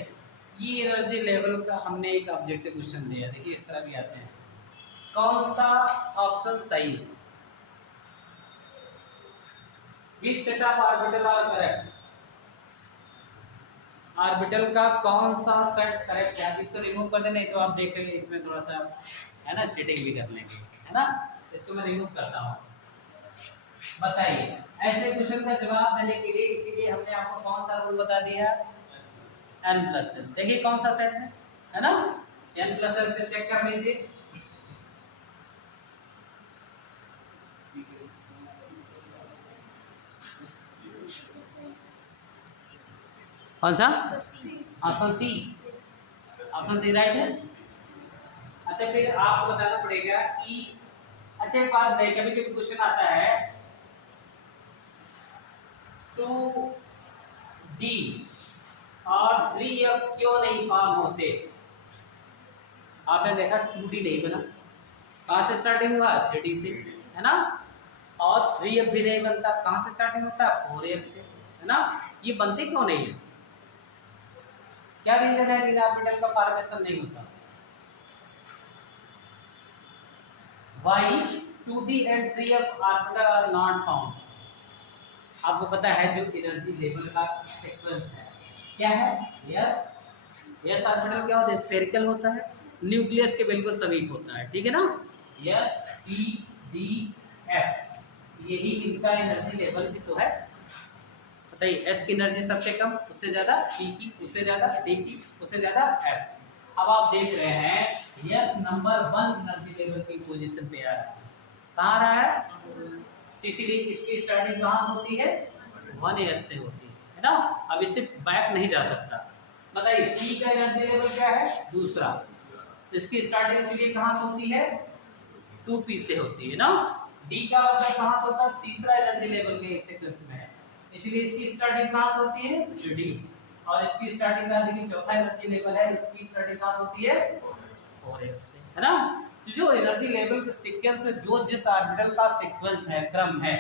ये एनर्जी लेवल का हमने एक ऑब्जेक्टिव क्वेश्चन दिया, देखिए इस तरह भी आते हैं, कौन सा ऑप्शन सही है, which set of orbital are correct, orbital का कौन सा सेट करेक्ट है, आप इसको रिमूव कर देना, तो आप देख लेंगे इसमें थोड़ा सा है ना चीटिंग भी कर लेंगे है ना, इसको मैं रिमूव करता हूँ, बताइए ऐसे क्वेश्चन का जवाब देने के लिए इसीलिए हमने आपको कौन सा रूल बता दिया, n+n, देखिए कौन सा सेट है ना, n+n से चेक कर लीजिए, कौन सा option C, option C right है, अच्छा फिर आपको बताना पड़ेगा कि अच्छा एक बात देखिए, कभी कभी क्वेश्चन आता है 2D और 3F क्यों नहीं फॉर्म होते, आपने देखा 2D नहीं बना, कहाँ से स्टार्टिंग हुआ 3D से है ना, और 3f भी नहीं बनता, कहाँ से स्टार्टिंग होता है 4f से, है ना। ये बनते क्यों नहीं है, क्या रीजन है कि ऑर्बिटल का फॉर्मेशन नहीं होता। Why 2d and 3f orbital are not found. आपको पता है जो एनर्जी लेवल का सीक्वेंस है क्या है, यस यस ऑर्बिटल क्या होता है, स्फेरिकल होता है, न्यूक्लियस के बिल्कुल समीप होता है, ठीक है ना। यस पी डी एफ, यही इनका एनर्जी लेवल भी तो है। बताइए एस की एनर्जी सबसे कम, उससे ज्यादा पी की, उससे ज्यादा डी की, उससे ज्यादा एफ। अब आप देख रहे हैं यस नंबर 1 एनर्जी लेवल की पोजीशन पे आ रहा है, कहाँ आ रहा है, इसीलिए इसकी स्टार्टिंग कहाँ से होती है 1s से होती है ना। अब इससे बैक नहीं जा सकता। बताइए पी का एनर्जी लेवल क्या है दूसरा, इसकी स्टार्टिंग इसलिए कहाँ से होती है 2p से होती है ना। डी का मतलब कहाँ से होता है, तीसरा एनर्जी लेवल के सीक्वेंस में है, इसलिए इसकी स्टार्टिंग कहाँ से होती है 3d, और इसकी स्टार्टिंग का देखिए चौथा एनर्जी लेवल है, इसकी स्टार्टिंग कहाँ से होती है 4f से, है ना। तो जो एनर्जी लेवल के सीक्वेंस में जो जिस ऑर्बिटल का सीक्वेंस है, क्रम है,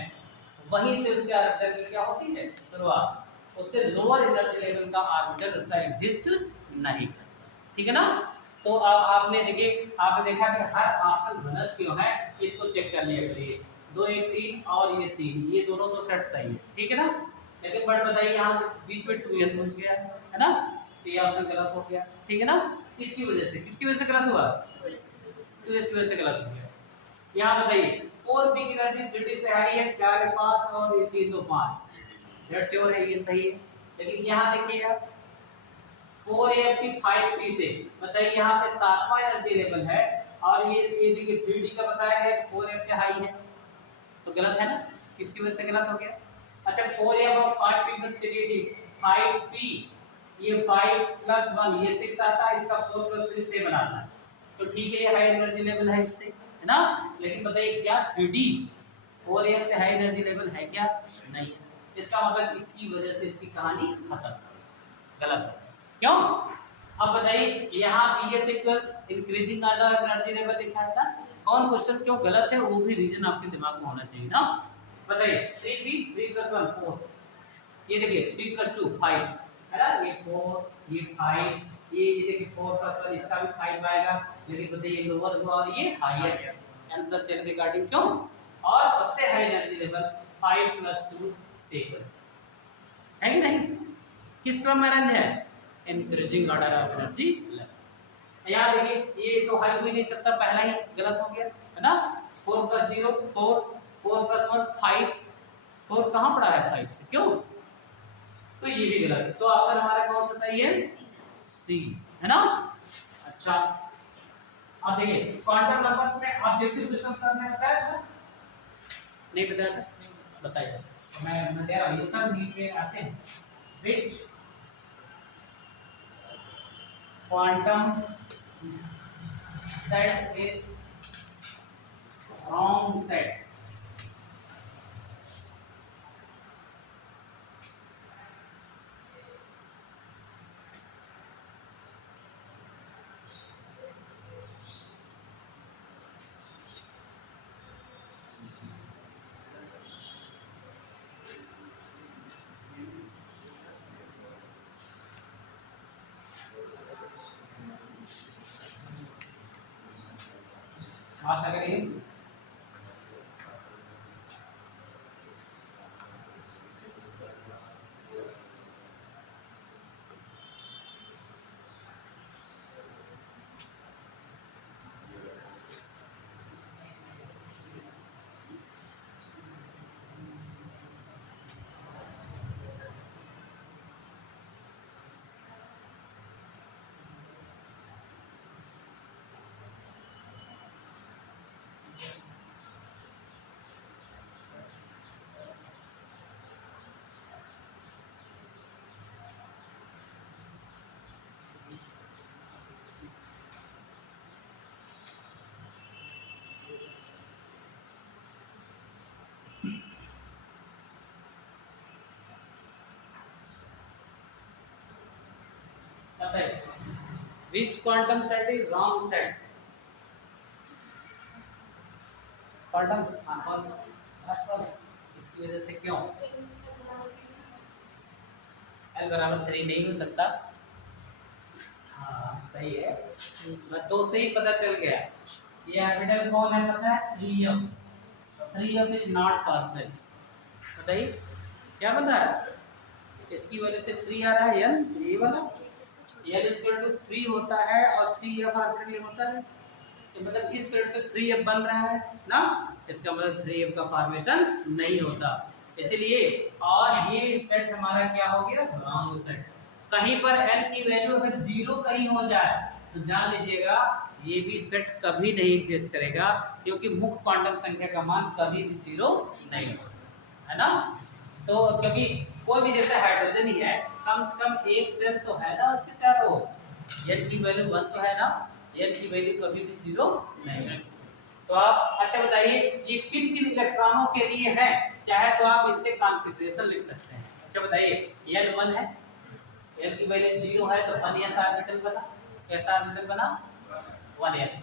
वहीं से उसके ऑर्बिटल की क्या होती है शुरुआत, उससे लोअर एनर्जी लेवल का ऑर्बिटल उसका एग्जिस्ट नहीं करता, ठीक है ना। तो अब आपने देखिए, आपने देखा कि हर ऑप्शन घनस क्यों है, इसको चेक कर लिया करिए, 2 1 3 और ये 3, ये दोनों तो सेट सही है, ठीक है ना। लेकिन बट बताइए यहाँ से बीच में 2s घुस गया है ना, तो ये ऑप्शन गलत हो गया, ठीक है ना। इसकी वजह से, किसकी वजह से गलत हुआ, 2s की वजह से गलत हो गया। यहाँ बताइए 4p की एनर्जी 3d से हाई है, 4 5 और ये 3 2 5, दैट्स योर है, ये सही है। लेकिन यहाँ देखिए आप 4f की 5p से, बताइए यहाँ पे 7वां एनर्जी लेवल है, और ये देखिए 3d का बताया है 4f से हाई है, तो गलत है ना, किसकी वजह से गलत हो गया। अच्छा 4f और 5p पर चलिए जी, 5p ये 5 + 1 ये 6 आता है, इसका 4 + 3 7 आता है, तो ठीक है ये हाई एनर्जी लेवल है इससे, है ना। लेकिन बताइए क्या 3d 4f से हाई एनर्जी लेवल है क्या, नहीं है, इसका मतलब इसकी वजह से इसकी कहानी खत्म, गलत है, क्यों। अब बताइए यहाँ P S equals increasing order of energy level लिखा है ना, कौन क्वेश्चन क्यों गलत है वो भी रीजन आपके दिमाग में होना चाहिए ना। बताइए 3p 3 + 1 4, ये देखिए 3 + 2 5, है ना, ये 4 ये 5, ये देखिए 4 + 1 इसका भी 5 आएगा, लेकिन बताइए लोअर हुआ और ये हायर है, n + n के अकॉर्डिंग क्यों, और सबसे हाई एनर्जी लेवल 5 + 2 7 है कि नहीं, किस क्रम में अरेंज है, increasing order of energy level. यहाँ देखिए ये तो हाई हो ही नहीं सकता, पहला ही गलत हो गया, है ना। 4 + 0 4, 4 + 1 5, 4 कहाँ पड़ा है 5 से, क्यों, तो ये भी गलत है, तो ऑप्शन हमारा कौन सा सही है, सी, है ना। अच्छा अब देखिए क्वांटम नंबर्स में ऑब्जेक्टिव क्वेश्चन सर ने बताया था, नहीं बताया था, बताइए, तो मैं दे रहा हूँ, ये सब नीट के आते हैं, विच quantum set is wrong set, बात करिए। बताइए which quantum set is wrong set, quantum first वाला, इसकी वजह से क्यों L बराबर 3 नहीं हो सकता। हाँ सही है, मैं 2 से ही पता चल गया। ये ऑर्बिटल कौन है पता है? 3f। 3f is not possible. बताइए क्या बन रहा है? इसकी वजह से 3 आ रहा है n, ये वाला l इक्वल टू 3 होता है और 3f ऑर्बिटल होता है, तो मतलब इस सेट से 3f बन रहा है ना, इसका मतलब 3f का फॉर्मेशन नहीं होता इसलिए। और ये सेट हमारा क्या हो गया? Wrong set. कहीं पर n की वैल्यू अगर 0 कहीं हो जाए तो जान लीजिएगा ये भी सेट कभी नहीं एग्जिस्ट करेगा, क्योंकि मुख्य क्वांटम संख्या का मान कभी भी 0 नहीं हो सकता है ना। तो क्योंकि कोई भी जैसे हाइड्रोजन ही है, कम से कम एक सेल तो है ना उसके चारों, n की वैल्यू 1 तो है ना, n की वैल्यू कभी भी 0 नहीं है। तो आप अच्छा बताइए ये किन किन इलेक्ट्रॉनों के लिए है, चाहे तो आप इनसे कॉन्फ़िगरेशन लिख सकते हैं। अच्छा बताइए n 1 है, n की वैल्यू 0 है तो 1s ऑर्बिटल बना, कैसा ऑर्बिटल बना? 1s।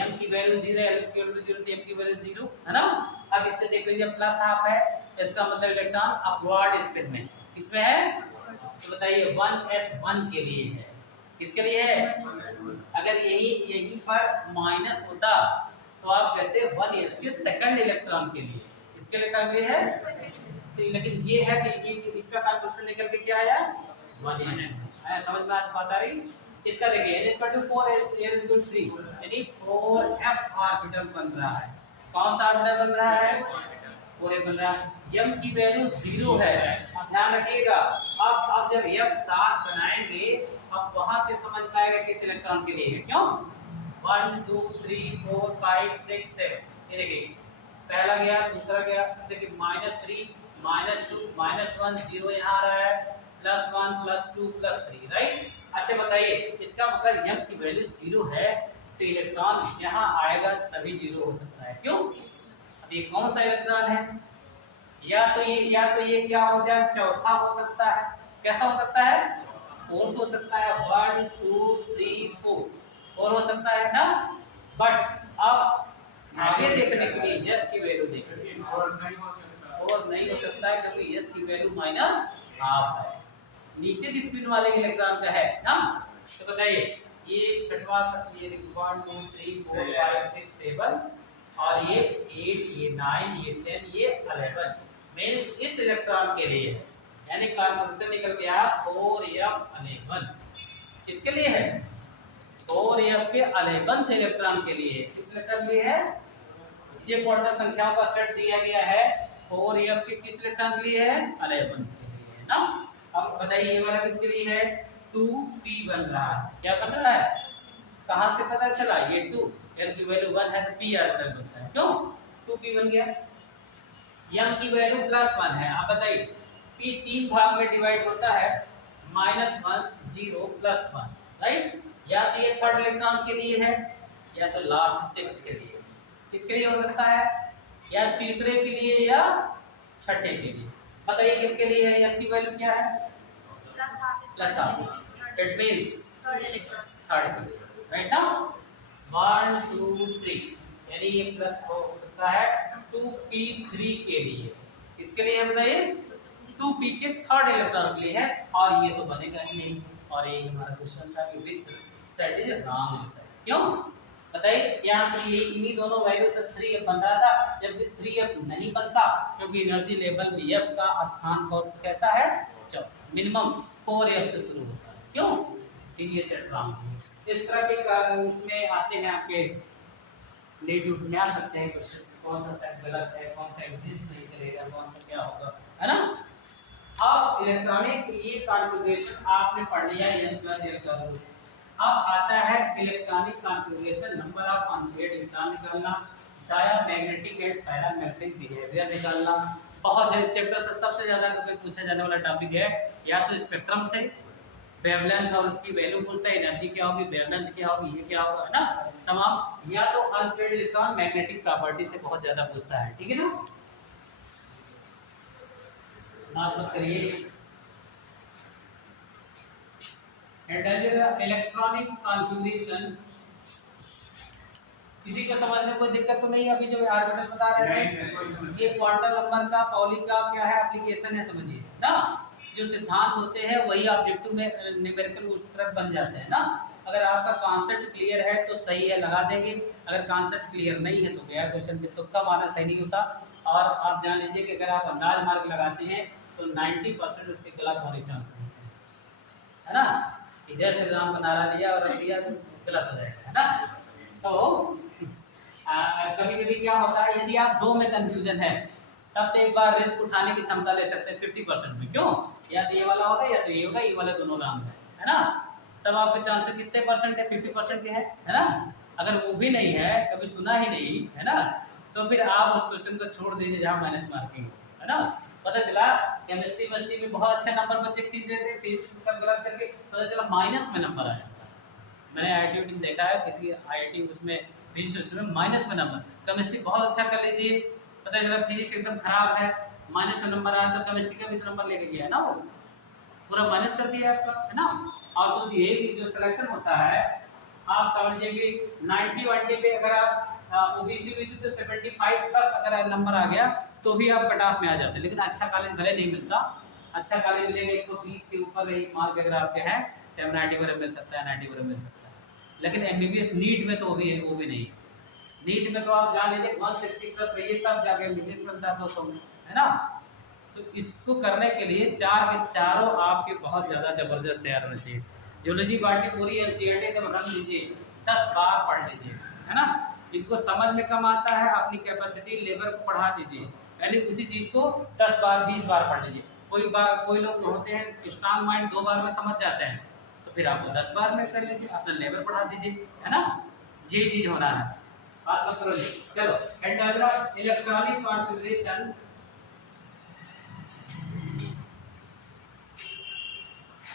m की वैल्यू 0 है, l की वैल्यू 0 तो m की वैल्यू 0 है ना। अब इससे देख लीजिए प्लस हाफ है, इसका मतलब इलेक्ट्रॉन अपवर्ड स्पिन में है, किसमें है? तो बताइए 1s1 के लिए है, किसके लिए है? अगर यही पर माइनस होता तो आप कहते 1s के सेकंड इलेक्ट्रॉन के लिए, किसके इलेक्ट्रॉन के लिए है? तो लेकिन ये है कि ये इसका कॉन्ट्रीब्यूशन निकल के क्या आया? 1s आया। समझ में बात आ रही? इसका देखिए n इक्वल टू 4 यानी 4f ऑर्बिटल बन रहा है। कौन सा ऑर्बिटल बन रहा है? 4f बन रहा है। m की वैल्यू 0 है, ध्यान रखिएगा। अब जब f 7 बनाएंगे अब वहां से समझ पाएगा किस इलेक्ट्रॉन के लिए है। क्यों? 1 2 3 4 5 6 7, ये देखिए पहला गया, दूसरा गया, देखिए -3 -2 -1 0 यहाँ आ रहा है, +1 +2 +3, राइट। अच्छा बताइए इसका मतलब m की वैल्यू 0 है तो इलेक्ट्रॉन यहाँ आएगा तभी 0 हो सकता है। क्यों? अब ये कौन सा इलेक्ट्रॉन है? या तो ये क्या हो जाए? चौथा हो सकता है। कैसा हो सकता है? फोर्थ हो सकता है। 1 2 3 4 हो सकता है ना। बट अब आगे देखने के लिए यस की वैल्यू देखिए, और नहीं हो सकता है क्योंकि यस की वैल्यू -हाफ है, नीचे की स्पिन वाले इलेक्ट्रॉन का है ना। तो बताइए ये छठवां, ये 1 2 3 4 5 6 7 और ये 8 ये 9 ये 10 ये 11 मींस इस इलेक्ट्रॉन के लिए है, यानी कॉन्फिगरेशन निकल के आया 4f11। किसके लिए है? 4f के 11th इलेक्ट्रॉन के लिए। किस इलेक्ट्रॉन के लिए है? ये क्वांटम संख्याओं का सेट दिया गया है, 4f के किस इलेक्ट्रॉन के लिए है? 11 के लिए है ना। अब बताइए ये वाला किसके लिए है? 2p बन रहा है। क्या बन रहा है? कहां से पता चला? ये 2 l की वैल्यू 1 है तो p ऑर्बिटल बनता है। क्यों? 2p बन गया। m की वैल्यू +1 है। आप बताइए p 3 भाग में डिवाइड होता है, -1 0 +1, राइट। या तो ये थर्ड इलेक्ट्रॉन के लिए है या तो लास्ट 6 के लिए। किसके लिए हो सकता है? या तीसरे के लिए या छठे के लिए। बताइए किसके लिए है? s की वैल्यू क्या है? +1। इट मींस थर्ड के लिए, राइट ना। 1 2 3 यानी ये प्लस हो सकता है 2p3 के लिए। किसके लिए है बताइए? 2p के थर्ड इलेक्ट्रॉन के लिए है, और ये तो बनेगा ही नहीं। और ये हमारा क्वेश्चन था कि विच सेट इज रॉन्ग सेट। क्यों बताइए? यहाँ से ये इन्हीं दोनों वैल्यू से 3f बन रहा था, जबकि 3f नहीं बनता क्योंकि एनर्जी लेवल bf का स्थान कौन कैसा है? मिनिमम 4f से शुरू होता है। क्यों? ये सेट रॉन्ग है। इस तरह के उसमें आते हैं आपके नीट में आ सकते हैं क्वेश्चन, कौन सा सेट गलत है, कौन सा एग्जिस्ट नहीं करेगा, कौन सा क्या होगा, है ना। अब इलेक्ट्रॉनिक ये कॉन्फ़िगरेशन आपने पढ़ लिया n+l का रूल। अब आता है electronic configuration, number of unpaired electron निकालना, डायमैग्नेटिक एंड पैरामैग्नेटिक बिहेवियर निकालना। बहुत है इस चैप्टर से सबसे ज्यादा पूछा जाने वाला टॉपिक है, या तो स्पेक्ट्रम से वेवलेंथ और उसकी वैल्यू पूछता है, एनर्जी क्या होगी, वेवलेंथ क्या होगी, ये क्या होगा, है ना तमाम। या तो अनपेयर्ड इलेक्ट्रॉन मैग्नेटिक प्रॉपर्टी से बहुत ज्यादा पूछता है, ठीक है ना। बात करिए इलेक्ट्रॉनिक कॉन्फ़िगरेशन किसी को समझने में कोई दिक्कत तो नहीं है? अभी जो आर्गुमेंट बता रहे हैं ये क्वांटम नंबर का पॉली का क्या है एप्लीकेशन है, समझिए ना। जो सिद्धांत होते हैं वही ऑब्जेक्टिव में न्यूमेरिकल उस तरह बन जाते हैं ना। अगर आपका कॉन्सेप्ट क्लियर है तो सही है, लगा देंगे। अगर कॉन्सेप्ट क्लियर नहीं है तो गया क्वेश्चन में तुक्का मारना सही नहीं होता। और आप जान लीजिए कि अगर आप अंदाज मार्क लगाते हैं तो 90% उसके गलत होने के चांस होते हैं, है ना। जैसे राम का नारा लिया और रख दिया तो गलत हो जाएगा, है ना। तो कभी कभी क्या होता है, यदि आप दो में कंफ्यूजन है तब तो एक बार रिस्क उठाने की क्षमता ले सकते हैं 50% में। क्यों? या तो ये वाला होगा या तो ये होगा, ये वाले दोनों नाम है ना। तब आपके चांसेस कितने परसेंट है? 50% के है ना। अगर वो भी नहीं है, कभी सुना ही नहीं है ना, तो फिर आप उस क्वेश्चन को छोड़ दीजिए जहाँ माइनस मार्किंग है ना। पता चला केमिस्ट्री मस्ट्री में बहुत अच्छे नंबर बच्चे खींच लेते हैं, फिजिक्स का गलत करके पता चला माइनस में नंबर आया। मैंने IIT में देखा है, किसी IIT उसमें फिजिक्स में माइनस में नंबर। केमिस्ट्री बहुत अच्छा कर लीजिए, पता चला फिजिक्स एकदम खराब है, माइनस में नंबर आया, तो केमिस्ट्री का भी तो नंबर लेके गया है ना, वो पूरा माइनस कर दिया आपका, है ना। और सोचिए कि जो सिलेक्शन होता है, आप समझ लीजिए कि 90-20 पे अगर आप OBC तो 75 प्लस अगर नंबर आ गया तो भी आप कट ऑफ में आ जाते हैं। लेकिन अच्छा कॉलेज भले नहीं मिलता, अच्छा कॉलेज मिलेगा 120 के ऊपर रही मार्क अगर आपके हैं तो 90 वगैरह मिल सकता है, 90 वगैरह मिल सकता है। लेकिन MBBS नीट में तो वो भी नहीं है। नीट में तो आप जान लीजिए 160 प्लस रहिए तब जाके MBBS मिलता है, 200 में, है ना। तो इसको करने के लिए चार के चारों आपके बहुत ज़्यादा ज़बरदस्त तैयार होना चाहिए। जियोलॉजी बाटी पूरी NCERT एकदम रन लीजिए, 10 बार पढ़ लीजिए, है ना। इनको समझ में कम आता है, अपनी कैपेसिटी लेबर को बढ़ा दीजिए, यानी उसी चीज़ को 10 बार 20 बार पढ़ लीजिए। कोई लोग होते हैं स्ट्रांग माइंड 2 बार में समझ जाते हैं, तो फिर आपको 10 बार में कर लीजिए, अपना लेबर बढ़ा दीजिए, है ना। यही चीज़ होना है, बात मत करो। चलो head diagram, electronic configuration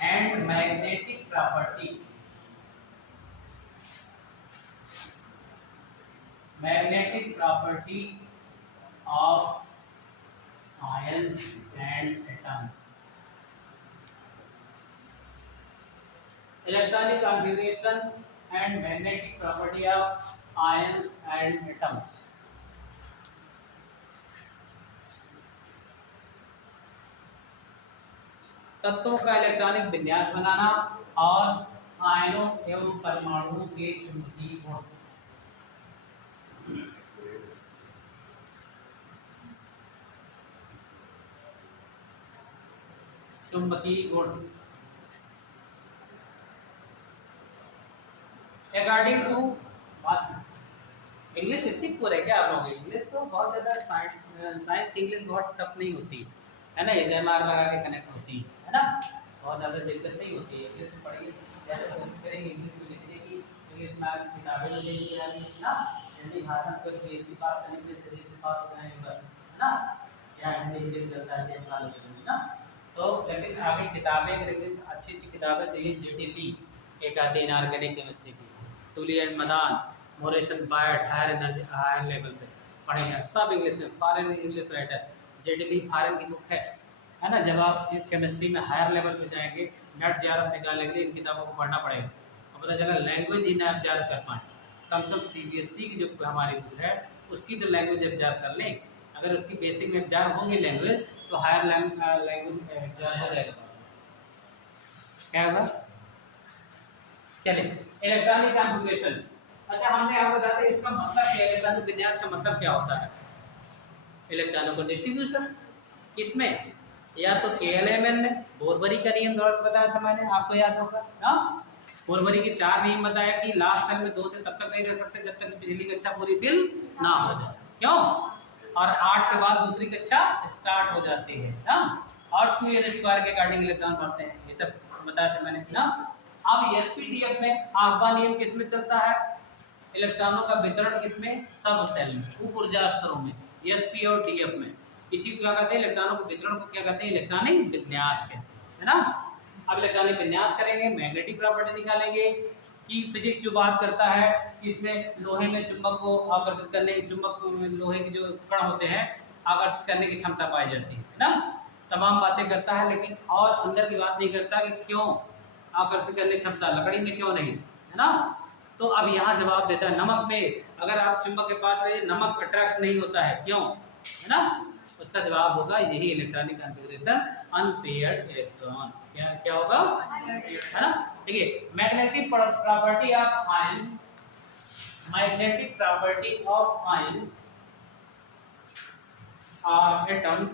and magnetic property of ions and atoms. Electronic configuration and magnetic property of ions and atoms. तत्वों का इलेक्ट्रॉनिक विन्यास बनाना और आयनों एवं परमाणुओं के चुंबकीय गुण। चुंबकीय गुण अकॉर्डिंग टू इंग्लिश इतनी पूरे क्या आप लोग? इंग्लिश तो बहुत ज़्यादा साइंस की इंग्लिश बहुत टफ नहीं होती है ना, SMR लगा के कनेक्ट होती है ना, बहुत ज़्यादा दिक्कत नहीं होती है। इंग्लिश में पढ़िए, ज़्यादा कोशिश करेंगे इंग्लिश में लिखने की। इंग्लिश में आप किताबें लिखेंगे ना, हिंदी भाषा को BSc पास करने के लिए सीरीज से पास हो जाएंगे बस, है ना। या हिंदी मीडियम चलता है ना, तो लेकिन अभी किताबें इंग्लिश अच्छी किताबें चाहिए। JD ली एक आती है इनऑर्गेनिक केमिस्ट्री की, Tuli and Madan, Morrison Boyd, higher energy higher level पे पढ़ेंगे सब इंग्लिश में। Foreign English writer JD Lee foreign की बुक है ना। जब आप केमिस्ट्री में हायर लेवल पे जाएंगे, नट जार निकालने के लिए इन किताबों को पढ़ना पड़ेगा, और पता चला लैंग्वेज ही ना आप जार कर पाएँ। कम से कम CBSE की जो हमारी बुक है उसकी तो लैंग्वेज एब्जार कर लें। अगर उसकी बेसिक में एब्जार होंगे लैंग्वेज तो हायर लैंग्वेज एब्जार हो जाएगा। क्या होगा? चलिए इलेक्ट्रॉनिक कॉन्फ़िगरेशन। अच्छा हमने आपको बताया इसका मतलब क्या है, इलेक्ट्रॉनिक विन्यास का मतलब क्या होता है। इलेक्ट्रॉनों को डिस्ट्रीब्यूशन किसमें, या तो KLMN में, बोरबरी का नियम थोड़ा सा बताया था मैंने, आपको याद होगा ना। बोरबरी के 4 नियम बताया कि लास्ट सेल में 2 से तब तक नहीं रह सकते जब तक पिछली कक्षा पूरी फिल ना हो जाए। क्यों? और 8 के बाद दूसरी कक्षा स्टार्ट हो जाती है ना, और 2n² के अकॉर्डिंग इलेक्ट्रॉन बढ़ते हैं, ये सब बताया था मैंने ना। अब SPDF में आपका नियम किस में चलता है, इलेक्ट्रॉनों का वितरण किसमें, सब सेल में, उप ऊर्जा स्तरों में, SP और DF में। इसी को क्या कहते हैं, इलेक्ट्रॉनों को वितरण को क्या कहते हैं, इलेक्ट्रॉनिक विन्यास कहते हैं, है ना। अब इलेक्ट्रॉनिक विन्यास करेंगे, मैग्नेटिक प्रॉपर्टी निकालेंगे कि फिजिक्स जो बात करता है इसमें लोहे में चुंबक को आकर्षित करने, चुंबक लोहे के जो कण होते हैं आकर्षित करने की क्षमता पाई जाती है ना। तमाम बातें करता है, लेकिन और अंदर की बात नहीं करता कि क्यों आकर्षित करने की क्षमता, लकड़ी में क्यों नहीं, है ना। तो अब यहाँ जवाब देता है नमक में, अगर आप चुंबक के पास रहिए नमक अट्रैक्ट नहीं होता है, क्यों, है ना, उसका जवाब होगा यही इलेक्ट्रॉनिक कॉन्फ़िगरेशन अनपेयर्ड इलेक्ट्रॉन। क्या क्या होगा, है ना। देखिए magnetic property of ion, magnetic property of ion और atom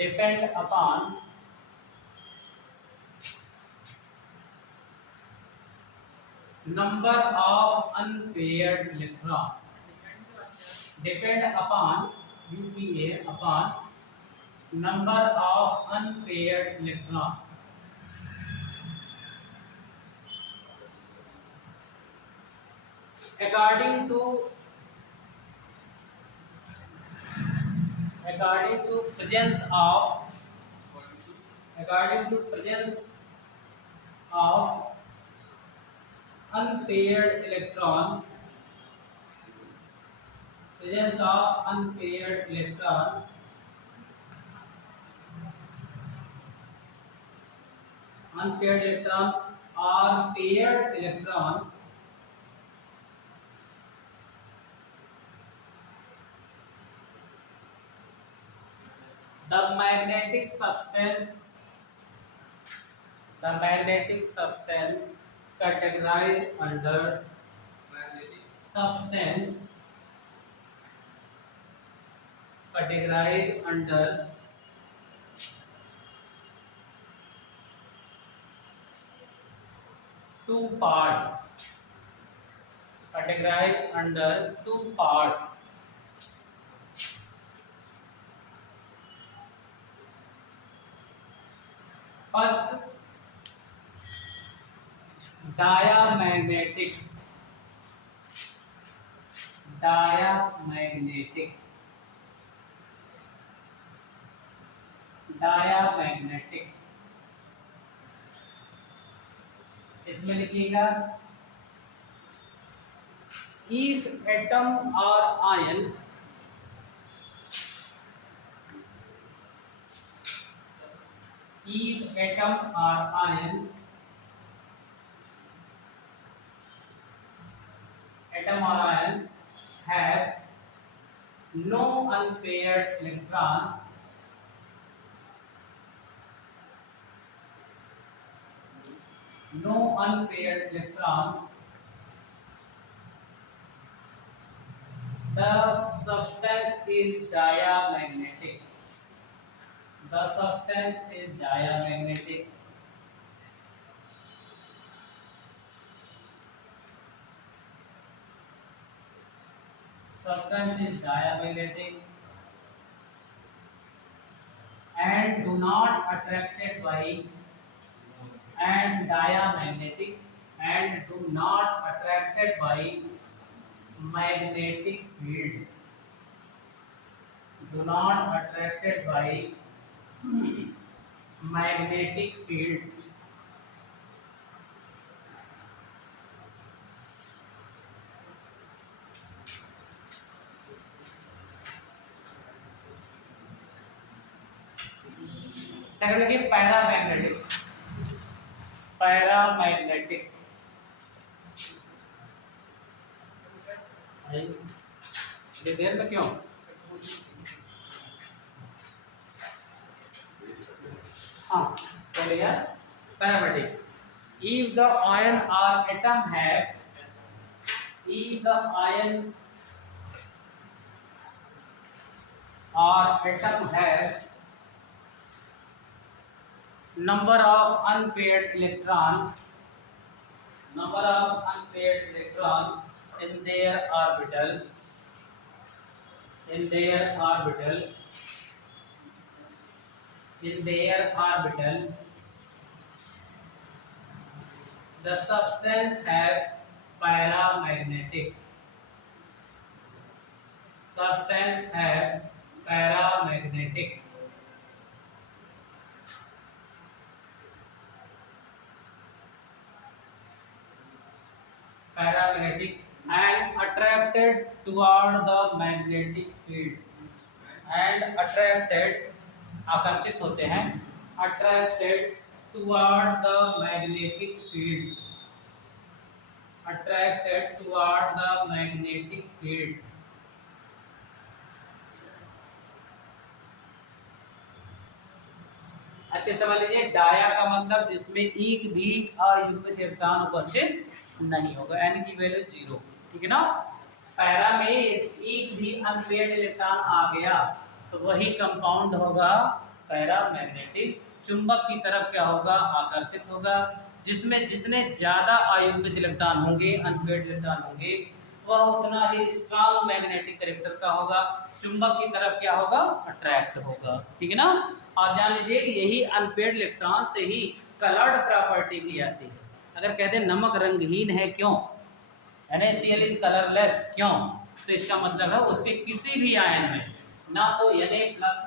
depend upon number of unpaired electron, depend upon UPA upon number of unpaired electron. According to presence of unpaired electron, unpaired electron or paired electron, the magnetic substance categorized under two part, categorized under two part. First, diamagnetic, इसमें लिखिएगा if atom or ion have no unpaired electron, the substance is diamagnetic. And do not attracted by magnetic field, magnetic field. Second की paramagnetic, देर में क्यों, हाँ चलिए यार, paramagnetic, if the ion or atom have number of unpaired electron in their orbital, the substance have paramagnetic, and attracted toward the magnetic field, आकर्षित होते हैं, attracted toward the magnetic field, attracted toward the magnetic field. अच्छे समझ लीजिए, dia का मतलब जिसमें एक भी अयुग्मित इलेक्ट्रॉन उपस्थित नहीं होगा, यानी कि वैल्यू 0, ठीक है ना। पैरा में एक भी अनपेयर्ड इलेक्ट्रॉन आ गया तो वही कंपाउंड होगा पैरा मैग्नेटिक, चुंबक की तरफ क्या होगा, आकर्षित होगा। जिसमें जितने ज्यादा अयुग्मित इलेक्ट्रॉन होंगे, अनपेयर्ड इलेक्ट्रॉन होंगे, वह उतना ही स्ट्रॉन्ग मैग्नेटिक कैरेक्टर का होगा, चुंबक की तरफ क्या होगा, अट्रैक्ट होगा, ठीक है ना। और जान लीजिए कि यही अनपेयर्ड इलेक्ट्रॉन से ही कलर्ड प्रॉपर्टी भी आती है। अगर कहते हैं नमक रंगहीन है क्यों, NaCl इज कलरलेस क्यों, तो इसका मतलब है उसके किसी भी आयन में ना तो Na+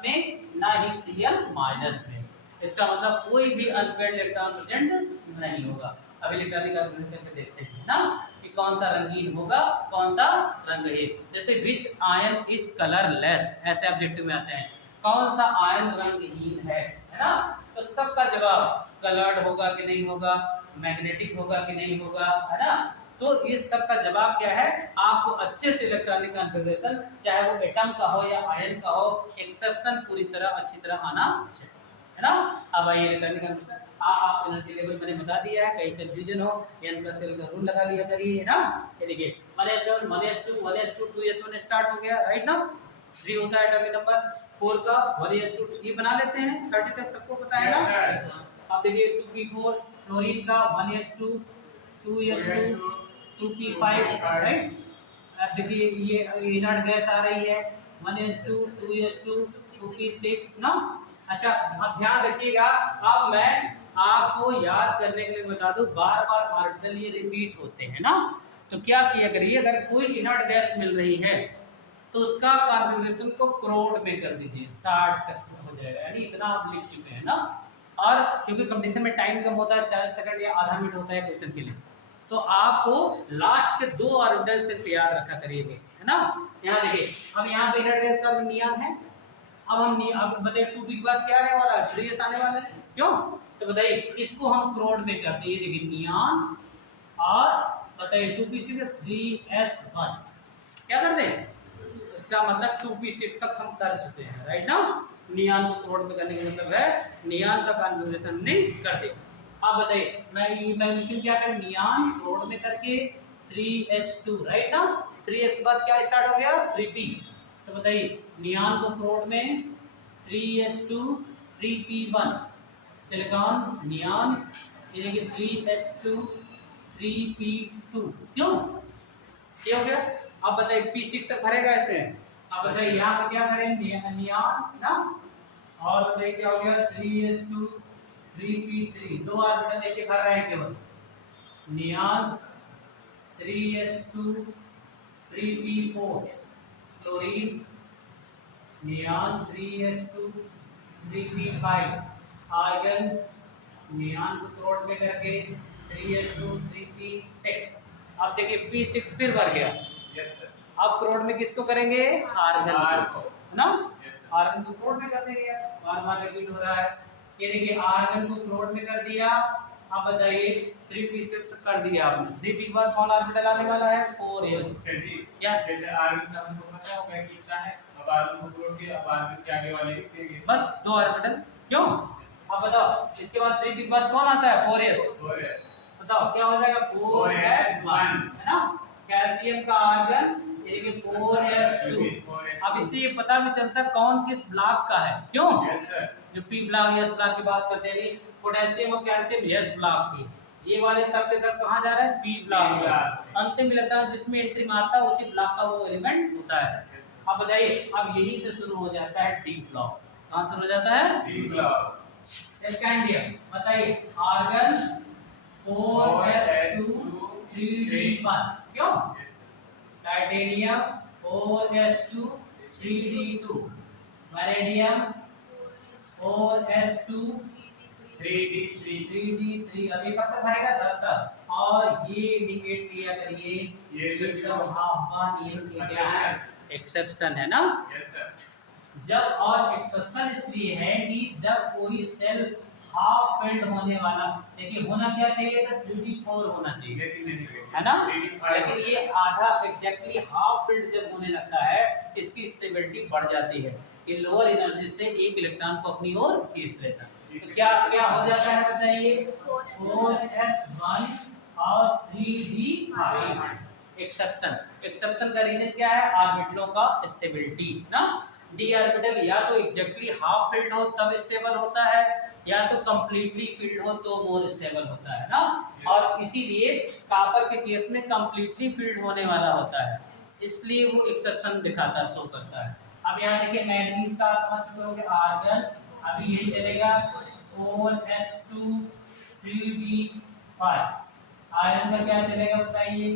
में ना ही Cl- में, इसका मतलब कोई भी अनपेयर्ड इलेक्ट्रॉन प्रेजेंट नहीं होगा। अब इलेक्ट्रॉनिक कैलकुलेट करके देखते हैं ना कि कौन सा रंगीन होगा, कौन सा रंगहीन। जैसे विच आयन इज कलरलेस, ऐसे ऑब्जेक्टिव में आते हैं, कौन सा आयन रंगहीन है ना। तो सबका जवाब कलर्ड होगा कि नहीं होगा, मैग्नेटिक होगा कि नहीं होगा, है ना। तो इस सब का जवाब क्या है, आपको अच्छे से इलेक्ट्रॉनिक कॉन्फ़िगरेशन चाहे वो एटम का हो या आयन का हो, एक्सेप्शन पूरी तरह अच्छी तरह आना चाहिए, है ना। अब आइए इलेक्ट्रॉनिक कॉन्फ़िगरेशन, आप एनर्जी लेवल मैंने बता दिया है, कहीं कंफ्यूजन हो n+l का रूल लगा लिया करिए, है ना। ये देखिए 1s1 1s2 1s2 2s1 start हो गया, राइट ना। 3 होता है एटॉमिक नंबर, 4 का 1s2 ये बना लेते हैं, 30 तक सबको पता है ना। अब देखिए 2p4 क्लोरीन का 1s2 2s2 2p5, राइट। अब देखिए ये इनर्ट गैस आ रही है 1s2 2s2 2p6 ना। अच्छा अब ध्यान रखिएगा, अब मैं आपको याद करने के लिए बता दूं, बार बार ऑर्बिटल ये रिपीट होते हैं ना। तो क्या किया करिए, अगर कोई इनर्ट गैस मिल रही है तो उसका कॉन्फ़िगरेशन को करोड़ में कर दीजिए, 60 तक हो जाएगा, यानी इतना आप लिख चुके हैं ना। और क्योंकि कंपटीशन में टाइम कम होता है, 4 सेकंड या आधा मिनट होता है क्वेश्चन के लिए, तो आपको लास्ट के 2 ऑर्बिटल सिर्फ याद रखा करिए बस, है ना। यहाँ देखिए, अब यहाँ पे इनर्ट गैस का नियन है। अब बताइए 2p के बाद क्या आने वाला है, 3s आने वाला है, क्यों। तो बताइए इसको हम करोड़ में करते हैं, देखिए नियन, और बताइए 2p से 3s1 क्या कर दें, इसका मतलब 2p6 तक हम कर चुके हैं, राइट ना। नियॉन को करोड़ में करने का मतलब है नियॉन का कॉन्फ़िगरेशन नहीं कर दे। अब बताइए मैं मशीन क्या कर, नियॉन करोड़ में करके 3s2, राइट ना। 3s के बाद क्या स्टार्ट हो गया, 3p। तो बताइए नियॉन को करोड़ में 3s2 3p1, सिलिकॉन नियॉन ये देखिए 3s2 3p2, क्यों ये हो गया। अब बताइए p6 तक भरेगा इसमें। अब बताइए यहाँ पे क्या करें, नियॉन ना, और बताइए क्या हो गया 3s2 3p3, 2 ऑर्बिटल लेके भर रहे हैं केवल, neon 3s2 3p4, chlorine neon 3s2 3p5, argon neon को करोड़ में करके 3s2 3p6। अब देखिए p6 फिर भर गया, यस सर। अब करोड़ में किसको करेंगे, आर्गन को, है ना। आर्गन को करोड़ में कर देंगे, बार बार रिपीट हो रहा है। ये देखिए आर्गन को करोड़ में कर दिया। अब बताइए 3p6 कर दिया आपने, 3p के बाद कौन ऑर्बिटल आने वाला है, 4s। क्या जैसे आर्गन का हमको पता होगा कितना है, अब आर्गन को करोड़ के, अब आर्गन के आगे वाले लिख देंगे, बस 2 ऑर्बिटल, क्यों। अब बताओ इसके बाद 3p के बाद कौन आता है, 4s। बताओ क्या हो जाएगा, 4s1, है ना। कैल्शियम का आर्गन ये देखिए 4s2। अब इससे ये पता भी चलता है कौन किस ब्लॉक का है, क्यों। जो p ब्लॉक s ब्लॉक की बात करते हैं, पोटेशियम और कैल्शियम s ब्लॉक की, ये वाले सब के सब कहाँ जा रहे हैं, p ब्लॉक में। अंतिम इलेक्ट्रॉन जिसमें एंट्री मारता है उसी ब्लॉक का वो एलिमेंट होता है। अब बताइए अब यही से शुरू हो जाता है d ब्लॉक, कहाँ शुरू हो जाता है, d ब्लॉक। स्कैंडियम बताइए आर्गन 4s2 3d1, क्यों। Titanium 4s2 3d2, vanadium 4s2 3d3। अब ये कब तक भरेगा, 10 तक। और ये इंडिकेट किया करिए ये सब हाफ नियम के क्या है, एक्सेप्शन है ना। Yes sir. जब, और एक्सेप्शन इसलिए है कि जब कोई सेल हाफ फिल्ड होने वाला, देखिए होना क्या चाहिए था, 3D4 होना चाहिए, है ना, लेकिन ये आधा एग्जैक्टली हाफ फिल्ड जब होने लगता है इसकी स्टेबिलिटी बढ़ जाती है, ये लोअर एनर्जी से एक इलेक्ट्रॉन को अपनी ओर खींच लेता है। तो क्या क्या हो जाता है बताइए, 4s1 और 3d5। एक्सेप्शन, एक्सेप्शन का रीजन क्या है, ऑर्बिटलों का स्टेबिलिटी ना, डी ऑर्बिटल या तो एग्जैक्टली हाफ फिल्ड हो तब स्टेबल होता है, या तो कंप्लीटली फिल्ड हो तो मोर स्टेबल होता है ना, और इसीलिए कॉपर के केस में कंप्लीटली फिल्ड होने वाला होता है, इसलिए वो एक्सेप्शन दिखाता, शो करता है। अब यहाँ देखिए मैग्नीज का समझ चुके होंगे, आर्गन अभी ये चलेगा 4s2 3d5, आयरन का क्या चलेगा बताइए,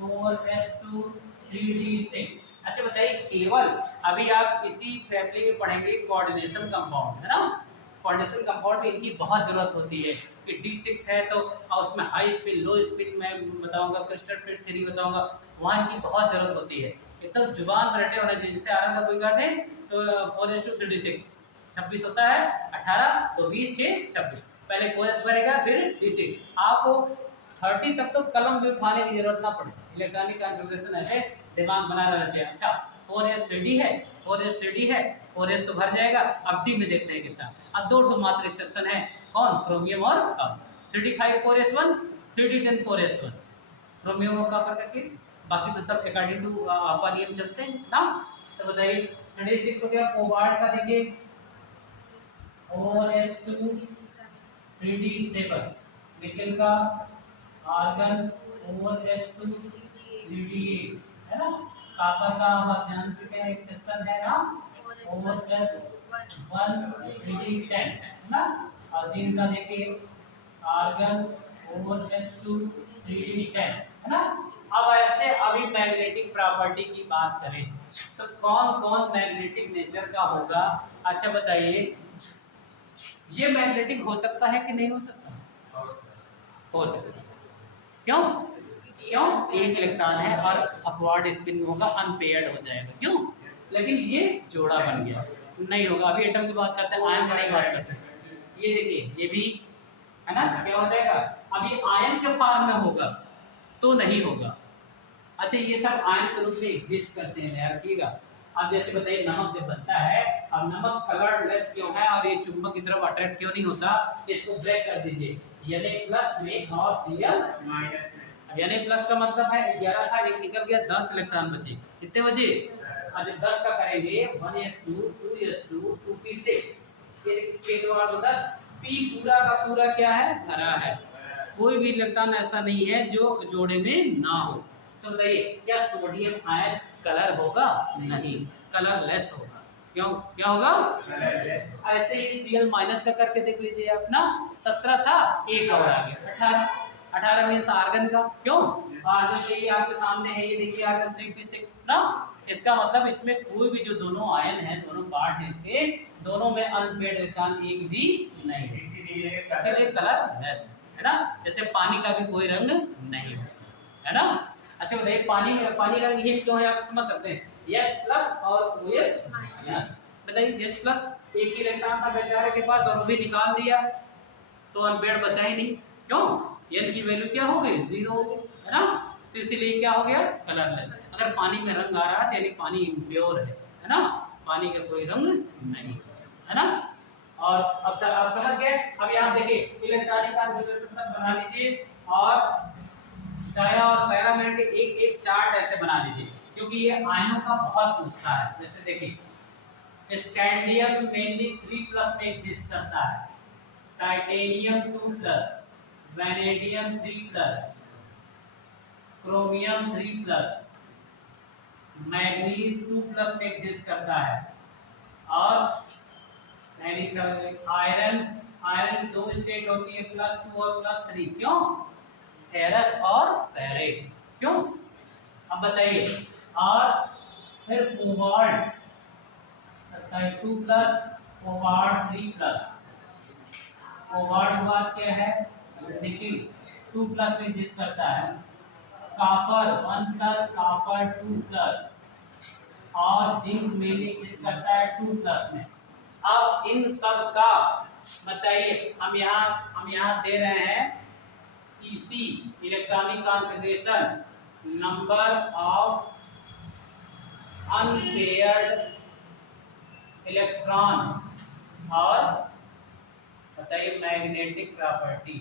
4s2 3d6। अच्छा बताइए, केवल अभी आप इसी फैमिली में पढ़ेंगे कोऑर्डिनेशन कंपाउंड, है ना, कोऑर्डिनेशन कंपाउंड में इनकी बहुत जरूरत होती है कि D6 है तो उसमें हाई स्पिन लो स्पिन में बताऊंगा, क्रिस्टल फिट थ्योरी बताऊंगा, वहाँ इनकी बहुत जरूरत होती है, एकदम जुबान पर रटे होना चाहिए। जैसे आयरन का कोई कहते हैं तो 4s2 3d6 26 होता है, 18 तो 20 6 26, पहले 4s भरेगा फिर D6, आपको 30 तक तो कलम भी उठाने की जरूरत ना पड़े, इलेक्ट्रॉनिक कॉन्फ़िगरेशन ऐसे दिमाग बना रहना चाहिए। अच्छा 4s 3d है, 4s 3d है, 4s तो भर जाएगा, अब डी में देखते हैं कितना, अब दो ठो मात्र एक्सेप्शन है, कौन, क्रोमियम और copper, 3d5 4s1 3d10 4s1, chromium और कॉपर का केस, बाकी तो सब अकॉर्डिंग टू नियम चलते हैं ना। तो बताइए 36 हो गया, कोबाल्ट का देखिए 4s2 3d7, निकेल का आर्गन 4s2 3d8, है ना, कॉपर का आप जान चुके हैं एक्सेप्शन है ना 4s1 3d10, है ना, और जिंक का देखिए आर्गन 4s2 3d10, है ना। अब ऐसे अभी मैग्नेटिक प्रॉपर्टी की बात करें तो कौन कौन मैग्नेटिक नेचर का होगा, अच्छा बताइए, ये मैग्नेटिक हो सकता है कि नहीं हो सकता, हो सकता है, क्यों, क्यों, एक इलेक्ट्रॉन है और अपवर्ड स्पिन होगा, अनपेयर्ड हो जाएगा, क्यों, लेकिन ये जोड़ा बन गया, नहीं होगा। अभी एटम की बात करते हैं, आयन की नहीं बात करते हैं, ये देखिए ये भी, है ना, क्या हो जाएगा, अभी आयन के फॉर्म में होगा तो नहीं होगा। अच्छा ये सब आयन के रूप में एग्जिस्ट करते हैं, याद रखिएगा। अब जैसे बताइए नमक जब बनता है, अब नमक कलरलेस क्यों है और ये चुंबक की तरफ अट्रैक्ट क्यों नहीं होता, इसको ब्रेक कर दीजिए, Na+ में और Cl- Na+ का मतलब है 11 था, एक निकल गया, 10 इलेक्ट्रॉन बचे, कितने बचे, अच्छा 10 का करेंगे 1s2 2s2 2p6, ये देखिए 6 और 10, p पूरा का पूरा क्या है, भरा है, कोई भी इलेक्ट्रॉन ऐसा नहीं है जो जोड़े में ना हो। तो बताइए क्या सोडियम आयन कलर होगा, नहीं, कलरलेस होगा, क्यों, क्या होगा, कलरलेस। ऐसे ही Cl- का करके देख लीजिए आप ना, 17 था, एक और आ गया 18, 18 मीन्स आर्गन का, क्यों, आर्गन के लिए आपके सामने है, ये देखिए आर्गन 3p6 ना, इसका मतलब इसमें कोई भी जो दोनों आयन है, दोनों पार्ट है इसके, दोनों में अनपेयर्ड इलेक्ट्रॉन एक भी नहीं है, इसीलिए कलरलेस है ना, जैसे पानी का भी कोई रंग नहीं है ना। अच्छा बताइए पानी में, पानी रंग ये क्यों है, आप समझ सकते हैं, H+ और OH-, बताइए H+ एक ही इलेक्ट्रॉन था बेचारे के पास और वो भी निकाल दिया तो अनपेयर्ड बचा ही नहीं, क्यों, N की वैल्यू क्या हो गई 0, है ना, तो इसीलिए क्या हो गया, कलरलेस। अगर पानी में रंग आ रहा है तो यानी पानी इम्प्योर है ना, पानी का कोई रंग नहीं, है ना। और अब सर आप समझ गए, अब यहाँ देखिए इलेक्ट्रॉनिक कॉन्फ़िगरेशन सब बना लीजिए और डाया और पैरामैग्नेटिक एक एक चार्ट ऐसे बना लीजिए, क्योंकि ये आयनों का बहुत पूछता है। जैसे देखिए स्कैंडियम मेनली 3+ में एग्जिस्ट करता है, टाइटेनियम 2+, वैनेडियम 3+, क्रोमियम 3+, मैग्नीज 2+ में एग्जिस्ट करता है, और आयरन, आयरन की दो स्टेट होती है +2 और +3, क्यों, फेरस और फेरिक, क्यों, अब बताइए, और फिर कोबाल्ट 2+, कोबाल्ट 3+, कोबाल्ट के बाद क्या है, निकिल 2+ में एग्जिस्ट करता है, कॉपर 1+, कॉपर 2+, और जिंक मेनली एग्जिस्ट करता है 2+ में। अब इन सब का बताइए, हम यहाँ दे रहे हैं EC electronic configuration, number of unpaired electron और बताइए मैग्नेटिक प्रॉपर्टी।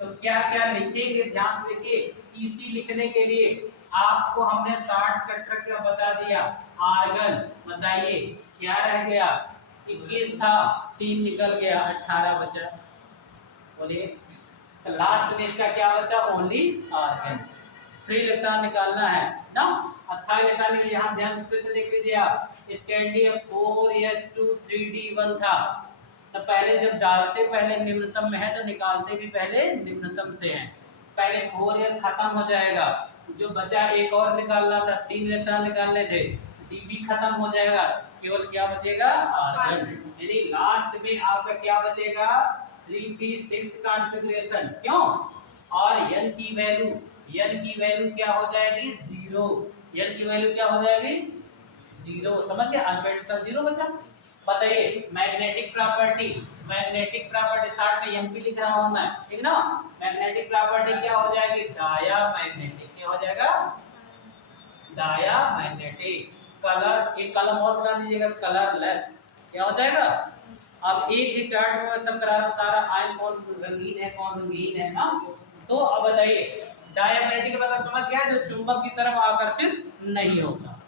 तो क्या क्या लिखेंगे, ध्यान से देखिए। ईसी लिखने के लिए आपको हमने शॉर्टकट का क्या बता दिया, आर्गन। बताइए क्या रह गया, 21 था, 3 निकल गया, 18 बचा। बोलिए, तो लास्ट में इसका क्या बचा, ओनली आर्गन। 3 इलेक्ट्रॉन निकालना है ना। 18 इलेक्ट्रॉन यहाँ ध्यान से देख लीजिए आप, स्कैंडियम 4s2 3d1 था। तो पहले जब डालते पहले निम्नतम में है, तो निकालते भी पहले निम्नतम से हैं। पहले 4s खत्म हो जाएगा, जो बचा एक और निकालना था, 3 इलेक्ट्रॉन निकालने थे, डी भी खत्म हो जाएगा, केवल क्या बचेगा, आर्गन। यानी लास्ट में आपका क्या बचेगा, 3p6 कॉन्फ़िगरेशन। क्यों, और n की वैल्यू क्या हो जाएगी, 0। n की वैल्यू क्या हो जाएगी, 0। समझ गए, अनपेयर्ड 0 बचा। बताइए मैग्नेटिक प्रॉपर्टी शॉर्ट में एमपी लिख रहा हूं मैं, ठीक ना। मैग्नेटिक प्रॉपर्टी क्या हो जाएगी, डायामैग्नेटिक। क्या हो जाएगा, डायामैग्नेटिक। कलर, एक कलम और बना लीजिएगा, कलरलेस। क्या हो जाएगा, अब एक ही चार्ट में सब करा रहा हूं, सारा आयन कौन रंगीन है कौन रंगीन है ना। तो अब बताइए डायामैग्नेटिक मतलब समझ गया, जो चुंबक की तरफ आकर्षित नहीं होता।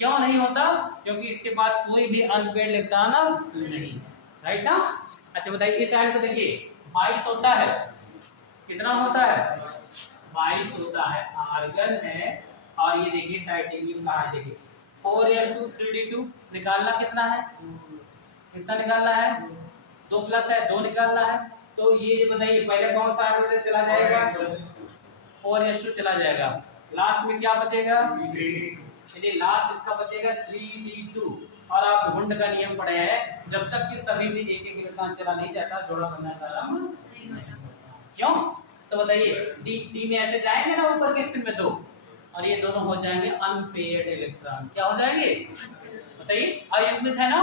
क्यों नहीं होता, क्योंकि इसके पास कोई भी अनपेयर्ड इलेक्ट्रॉन नहीं है, राइट ना। अच्छा बताइए, इस आयन को देखिए 22 होता है, कितना होता है, 22 होता है, आर्गन है। और ये देखिए टाइटेनियम का है, देखिए 4s2 3d2 निकालना कितना है, कितना निकालना है, 2+ है, 2 निकालना है। तो ये बताइए पहले कौन सा ऑर्बिटल चला जाएगा, 4s2 चला जाएगा। लास्ट में क्या बचेगा, चलिए लास्ट इसका बचेगा 3d2। और आप हुंड का नियम पढ़े हैं, जब तक कि सभी में एक एक इलेक्ट्रॉन चला नहीं जाता, जोड़ा बनना प्रारंभ नहीं होता। क्यों, तो बताइए डी में ऐसे जाएंगे ना ऊपर के स्पिन में 2, और ये दोनों हो जाएंगे अनपेयर्ड इलेक्ट्रॉन। क्या हो जाएंगे, बताइए, अयुग्मित है ना।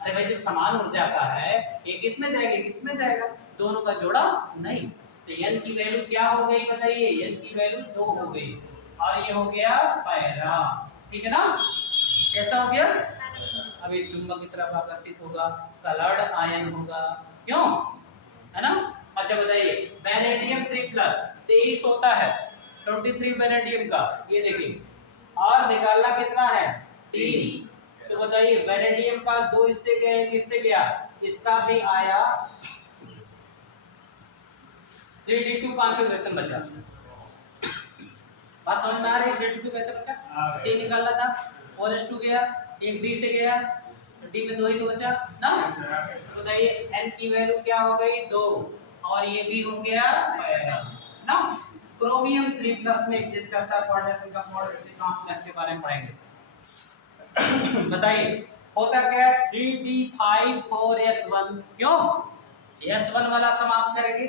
अरे भाई जब समान ऊर्जा का है, एक इसमें जाएगा एक इसमें जाएगा, दोनों का जोड़ा नहीं। तो n की वैल्यू क्या हो गई, बताइए, n की वैल्यू 2 हो गई, और ये हो गया पैरा। ठीक है ना, कैसा हो गया, अब ये चुंबक की तरफ आकर्षित होगा, कलर्ड आयन होगा। क्यों, है ना। अच्छा बताइए वैनेडियम 3+ 23 होता है, 23 वैनेडियम का, ये देखिए, और निकालना कितना है, 3। तो बताइए वैनेडियम का 2 इससे गया, एक इससे गया, इसका भी आया 3d2 कॉन्फ़िगरेशन बचा। बात समझ में आ रही है, 3d2 कैसे बचा, 3 निकालना था, 4s2 गया, एक d से गया, तो d में 2 ही तो बचा ना। तो बताइए n की वैल्यू क्या हो गई, 2, और ये भी हो गया पैरा ना। क्रोमियम 3+ में एग्जिस्ट करता है, क्वाड्रेशन का मॉडल, इसके कॉम्प्लेक्स के बारे में पढ़ेंगे। बताइए होता क्या है, 3d5 4s1। क्यों, s1 वाला समाप्त करेंगे,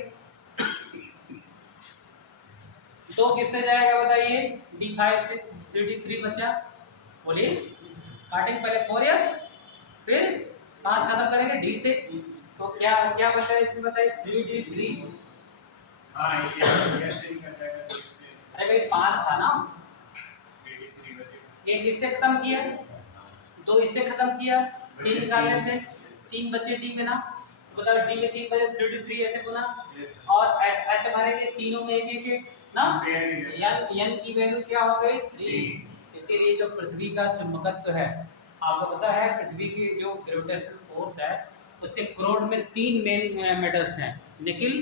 तो किससे जाएगा बताइए, d5 से, 3d3 बचा। बोलिए स्टार्टिंग पहले 4s, फिर 5 खत्म करेंगे d से, तो क्या क्या बचा है इसमें बताइए, 3d3। हां ये कैसे निकल जाएगा, अरे भाई 5 था ना, 3d3 बचे, एक इससे खत्म किया, 2 इससे खत्म किया, 3 निकालने थे, 3 बचे d में ना। बताओ d में 3 बचे, 3d3 ऐसे गुना, और ऐसे भरेंगे तीनों में एक एक ना। n की वैल्यू क्या हो गई, 3। इसीलिए जो पृथ्वी का चुंबकत्व है, आपको पता है पृथ्वी की जो ग्रेविटेशनल फोर्स है, उसके क्रोड में 3 मेन मेटल्स हैं, निकिल,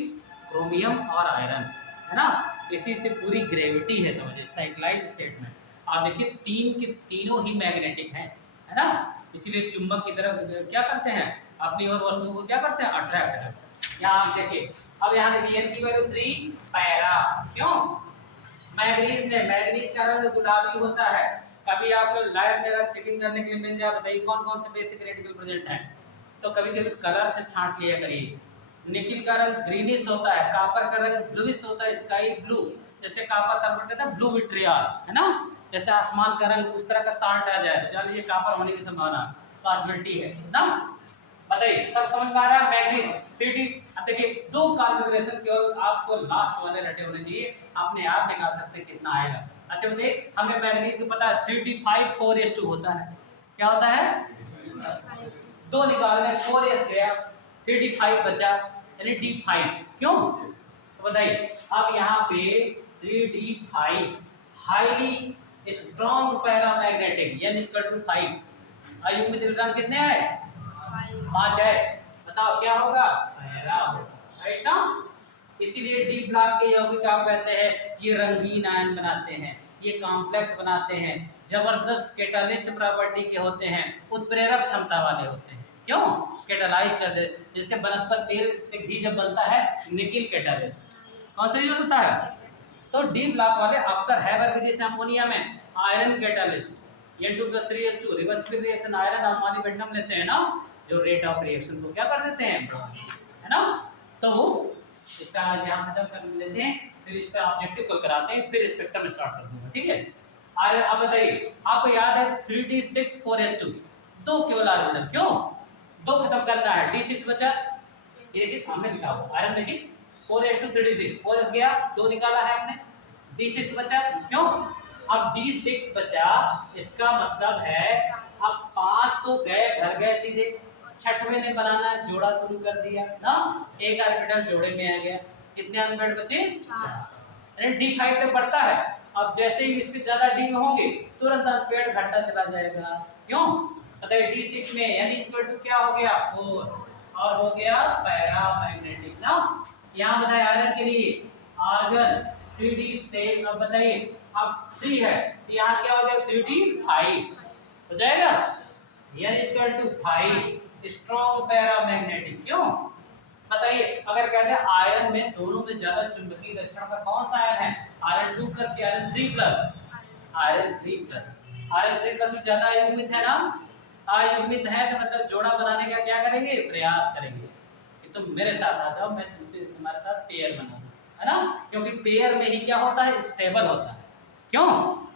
क्रोमियम और आयरन, है ना। इसी से पूरी ग्रेविटी है, समझिए साइक्लाइज स्टेट में। आप देखिए 3 के तीनों ही मैग्नेटिक हैं, है ना। इसीलिए चुंबक की तरफ क्या करते हैं, अपनी और वस्तुओं को क्या करते हैं, अट्रैक्ट करते हैं। यहाँ आप देखिए, अब यहाँ देखिए n की वैल्यू 3 पैरा। क्यों, मैग्नीज का रंग गुलाबी होता है। कभी आपको लैब में अगर चेकिंग करने के लिए मिल जाए, बताइए कौन कौन से बेसिक रेडिकल प्रेजेंट हैं, तो कभी कभी कलर से छांट लिया करिए, निकिल का रंग ग्रीनिश होता है, कॉपर का रंग ब्लूइश होता है, स्काई ब्लू। जैसे कॉपर सल्फेट कहते हैं ब्लू विट्रियल, है ना। जैसे आसमान का रंग उस तरह का साल्ट आ जाए तो जान लीजिए कॉपर होने की संभावना पॉसिबिलिटी है ना। बताइए सब समझ में आ रहा है। Manganese 3D। अब देखिए दो कॉन्फ़िगरेशन केवल आपको लास्ट वाले रटे होने चाहिए, अपने आप निकाल सकते हैं कितना आएगा। अच्छा बताइए हमें मैग्नीज को पता है 3D5 4s2 होता है। क्या होता है? दो निकालने 4s गया 3D5 बचा यानी D5। क्यों? तो बताइए अब यहाँ पे 3D5 हाईली स्ट्रॉन्ग पैरामैग्नेटिक यानी इक्वल टू 5। अयुग्मित इलेक्ट्रॉन कितने आए? 5 है। बताओ क्या होगा? पैरा होगा, राइट ना। इसीलिए डी ब्लॉक के यौगिक आप कहते हैं ये रंगीन आयन बनाते हैं, ये कॉम्प्लेक्स बनाते हैं, जबरदस्त कैटालिस्ट प्रॉपर्टी के होते हैं, उत्प्रेरक क्षमता वाले होते हैं। क्यों? कैटालाइज कर दे। जैसे वनस्पति तेल से घी जब बनता है निकिल कैटालिस्ट कौन सा यूज होता है? तो डी ब्लॉक वाले अक्सर हैबर विधि से अमोनिया में iron catalyst N2+3S2 reversible reaction iron और मॉलिब्डेनम लेते हैं ना, जो रेट ऑफ रिएक्शन को क्या कर देते हैं, है ना। तो इसका आज यहाँ खत्म कर लेते हैं, फिर इस पे ऑब्जेक्टिव कॉल कराते हैं, फिर स्पेक्ट्रम स्टार्ट कर दूंगा, ठीक है। और अब बताइए आपको याद है 3D6 4S2 दो केवल ऑर्बिटल, क्यों? दो खत्म करना है, D6 बचा, ये देखिए सामने लिखा हुआ आयरन देखिए 4S2 3D6 4s गया, दो निकाला है आपने, D6 बचा, क्यों? अब D6 बचा, इसका मतलब है अब 5 तो गए घर गए सीधे, छठवें ने बनाना जोड़ा शुरू कर दिया ना, एक ऑर्बिटल जोड़े में आ गया, कितने ऑर्बिटल बचे? 4। D5 तक बढ़ता है। अब जैसे ही इसके ज्यादा D में होंगे तुरंत पेड़ घटता चला जाएगा, क्यों? बताइए D6 में यानी इक्वल टू क्या हो गया 4 और हो गया पैरामैग्नेटिक ना। यहाँ बताइए आयरन के लिए आर्गन 3D6। अब बताइए अब 3 है तो यहाँ क्या हो गया 3D5 हो जाएगा यानी इक्वल टू 5 स्ट्रॉन्ग पैरामैग्नेटिक। क्यों? बताइए अगर कहते हैं आयरन में दोनों में ज्यादा चुंबकीय लक्षण का कौन सा आयन है, आयरन 2+ की आयरन 3+? आयरन 3+। आयरन 3+ में ज्यादा अयुग्मित है ना, अयुग्मित है तो मतलब जोड़ा बनाने का क्या करेंगे, प्रयास करेंगे कि तुम मेरे साथ आ जाओ, मैं तुमसे तुम्हारे साथ पेयर बनाऊंगा, है ना। क्योंकि पेयर में ही क्या होता है, स्टेबल होता है। क्यों?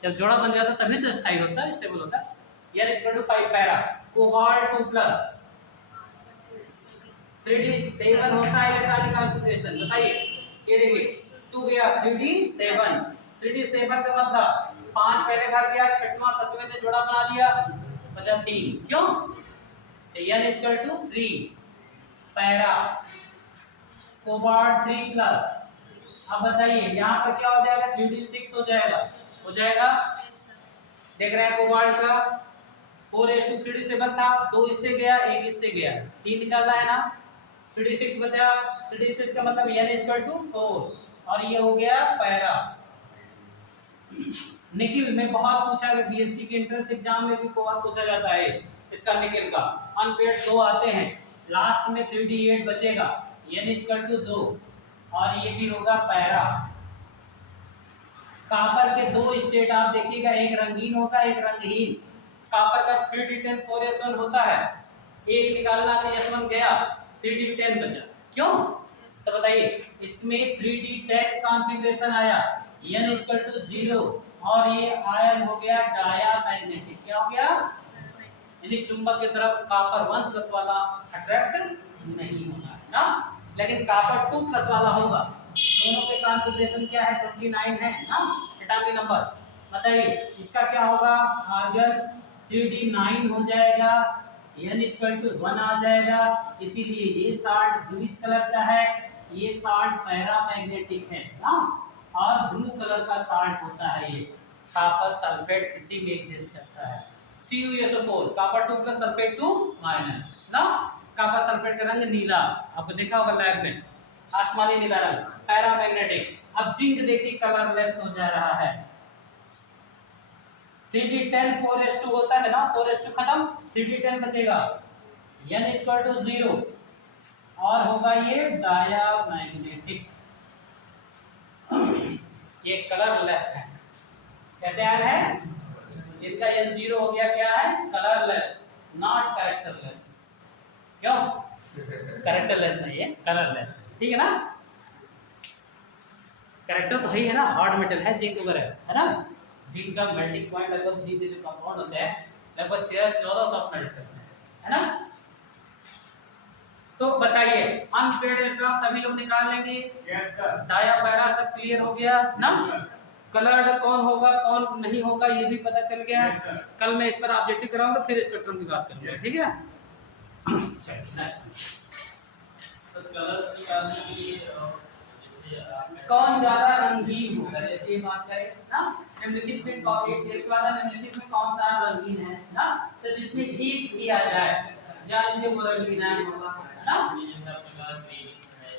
जब जोड़ा बन जाता है तभी तो स्थायी होता है, स्टेबल होता है। यानी equal to 5 para. Cobalt 2+ 3D7 होता है इलेक्ट्रॉनिक कॉन्फ़िगरेशन। बताइए ये देखिए 2 गया 3D7। 3D7 का मतलब 5 पहले घर गया, छठवां सातवें ने जोड़ा बना दिया, बचा 3। क्यों? N equal to 3 para cobalt 3+। अब बताइए यहाँ पर क्या हो जाएगा 3D6 हो जाएगा, हो जाएगा। देख रहे हैं कोबाल्ट का 4S2 3D7 था, 2 इससे गया, 1 इससे गया, 3 निकालना है ना, 3D6 बचा। 3D6 का मतलब N इक्वल टू 4 और ये हो गया पैरा। निकिल में बहुत पूछा है, बीएससी के एंट्रेंस एग्जाम में भी बहुत पूछा जाता है इसका निकिल का। अनपेयर्ड 2 आते हैं, लास्ट में 3D8 बचेगा, N इक्वल टू 2 और ये भी होगा पैरा। कॉपर के 2 स्टेट आप देखिएगा, एक रंगीन होता है, एक रंगहीन। कॉपर का 3D10 4S1 होता है, एक निकालना तो S1 गया, 3D10 बचा। क्यों? तो बताइए इसमें 3D10 कॉन्फ़िगरेशन आया, N इक्वल टू 0 और ये आयन हो गया डायामैग्नेटिक। क्या हो गया? यानी चुंबक की तरफ कॉपर 1+ वाला अट्रैक्ट नहीं होगा ना, लेकिन कॉपर 2+ वाला होगा। दोनों के कॉन्फ़िगरेशन क्या है 29 है ना, एटॉमिक नंबर। बताइए इसका क्या होगा, आर्गन 3D9 हो जाएगा, N इक्वल टू 1 आ जाएगा। इसीलिए ये साल्ट ब्लूइश कलर का है, ये साल्ट पैरामैग्नेटिक है ना, और ब्लू कलर का साल्ट होता है ये कॉपर सल्फेट, इसी में एग्जिस्ट करता है। CuSO4 कॉपर 2+ सल्फेट 2- ना, कॉपर सल्फेट का रंग नीला, आपको देखा होगा लैब में, आसमानी नीला रंग, पैरामैग्नेटिक। अब जिंक देखिए कलरलेस हो जा रहा है। 3D10 4S2 होता है ना, 4S2 खत्म, 3D10 बचेगा, N इक्वल टू 0 और होगा ये डायामैग्नेटिक। ये कलरलेस है। कैसे आया है? जिनका N 0 हो गया क्या है, कलरलेस, नॉट कैरेक्टरलेस। क्यों? कैरेक्टरलेस नहीं है, कलरलेस है, ठीक है ना। कैरेक्टर तो वही है ना, हार्ड मेटल है जिंक वगैरह, है ना। जिंक का मेल्टिंग पॉइंट लगभग जिंक के जो कंपाउंड होते हैं लगभग 13-1400 मेल्ट करते हैं, है ना। तो बताइए अनपेयर्ड इलेक्ट्रॉन सभी लोग निकाल लेंगे। Yes sir. डाया पैरा सब क्लियर हो गया ना। Yes, sir. कलर्ड कौन होगा कौन नहीं होगा ये भी पता चल गया। Yes, sir. कल मैं इस पर ऑब्जेक्टिव कराऊंगा फिर स्पेक्ट्रम की बात करूंगा, Yes. ठीक है ना। चलिए तो कलर्स निकालने के लिए जैसे कौन ज्यादा रंगीन होगा, जैसे ये बात करें ना। निम्नलिखित में एक वाला निम्नलिखित में कौन सा रंगीन है ना, तो जिसमें एक भी आ जाए जान लीजिए वो रंगीन है होगा ना। जैसे आपने कहा ग्रीन है,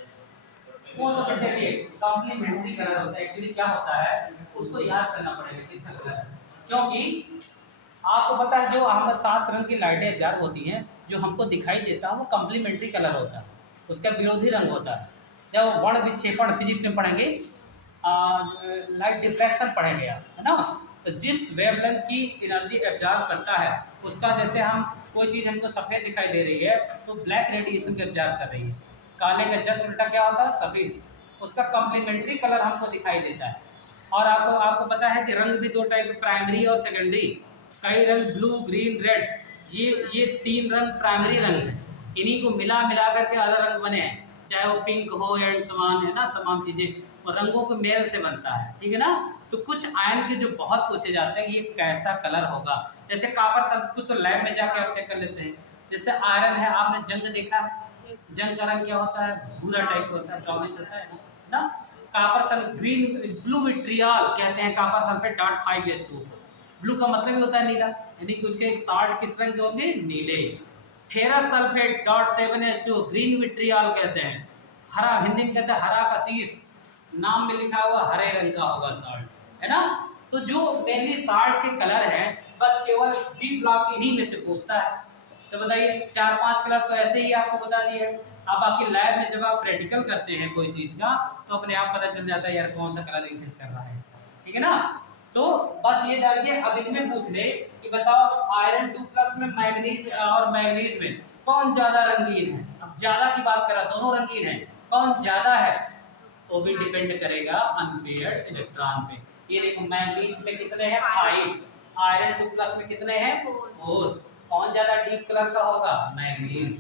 वो तो बेटे देखिए कॉम्प्लीमेंट्री कलर होता है। एक्चुअली क्या होता है उसको याद करना पड़ेगा किसका कलर है, क्योंकि आपको पता है जो हम 7 रंग की लाइटें एब्जॉर्ब होती हैं जो हमको दिखाई देता है वो कॉम्प्लीमेंट्री कलर होता है, उसका विरोधी रंग होता है। जब वर्ण विक्षेपण फिजिक्स में पढ़ेंगे, लाइट डिफ्रैक्शन पढ़ेंगे आप, है ना। तो जिस वेवलेंथ की एनर्जी एब्जॉर्ब करता है उसका, जैसे हम कोई चीज़ हमको सफ़ेद दिखाई दे रही है तो ब्लैक रेडिएशन को एब्जॉर्ब कर रही है। काले का जस्ट उल्टा क्या होता है सफ़ेद, उसका कॉम्प्लीमेंट्री कलर हमको दिखाई देता है। और आपको आपको पता है कि रंग भी 2 टाइप, प्राइमरी और सेकेंडरी। कई रंग ब्लू ग्रीन रेड, ये 3 रंग प्राइमरी रंग हैं। इन्हीं को मिला मिला करके आधा रंग बने हैं, चाहे वो पिंक हो एंड समान, है ना, तमाम चीज़ें और रंगों के मेल से बनता है, ठीक है ना। तो कुछ आयन के जो बहुत पूछे जाते हैं ये कैसा कलर होगा, जैसे कापर सब तो लैब में जाके आप चेक कर लेते हैं। जैसे आयरन है, आपने जंग देखा है, जंग का रंग क्या होता है, भूरा टाइप का होता है, ब्राउनिश होता है ना। Copper sulphate green blue vitriol कहते हैं कापर सल्फेट .5s2। ब्लू का मतलब ही होता है नीला, यानी कि उसके साल्ट किस रंग के होंगे, नीले। Ferrous sulphate .7s2 green vitriol कहते हैं। हरा हिंदी में कहते हैं हरा कशीस, नाम में लिखा हुआ हरे रंग का होगा साल्ट, है ना। तो जो मेनली साल्ट के कलर हैं बस केवल डी ब्लॉक इन्हीं में से पूछता है। तो बताइए 4-5 कलर तो ऐसे ही आपको बता दिए। अब बाकी लैब में जब आप प्रैक्टिकल करते हैं कोई चीज़ का तो अपने आप पता चल जाता है यार कौन सा कलर एग्जिस्ट कर रहा है इसका, ठीक है ना। तो बस ये जानिए, अब इनमें पूछ ले कि बताओ आयरन 2+ में मैग्नीज और मैग्नीज में कौन ज़्यादा रंगीन है। अब ज़्यादा की बात करा, दोनों रंगीन है, कौन ज़्यादा है वो भी डिपेंड करेगा अनपेयर्ड इलेक्ट्रॉन पे। ये देखो मैग्नीज में कितने हैं 5, आयरन 2+ में कितने हैं 4। कौन ज्यादा डीप कलर का होगा, मैग्नीज।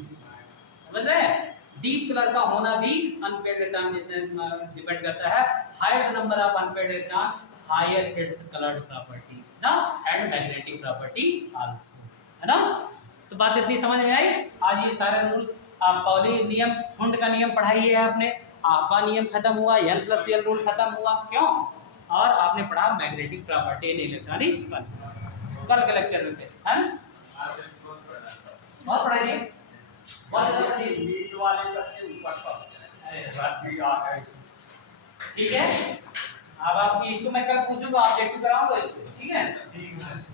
समझ रहे हैं, डीप कलर का होना भी अनपेयर्ड इलेक्ट्रॉन डिपेंड करता है। Higher the number of unpaired electron higher its coloured property ना एंड मैग्नेटिक प्रॉपर्टी आल्सो, है ना। तो बात इतनी समझ में आई। आज ये सारे रूल पॉली नियम, हुंड का नियम पढ़ाई है आपने, आपका नियम खत्म हुआ, n+l रूल खत्म हुआ, क्यों, और आपने पढ़ा मैग्नेटिक प्रॉपर्टी इन इलेक्ट्रॉनिक। कल के लेक्चर में है ना बहुत पढ़ाइए, बहुत ज़्यादा पढ़ाइए, नीट वाले तक से ऊपर तक बात भी आ गई। ठीक है। अब आप इसको मैं कल पूछूंगा, आप डेट कराऊंगा इसको, ठीक है। ठीक है।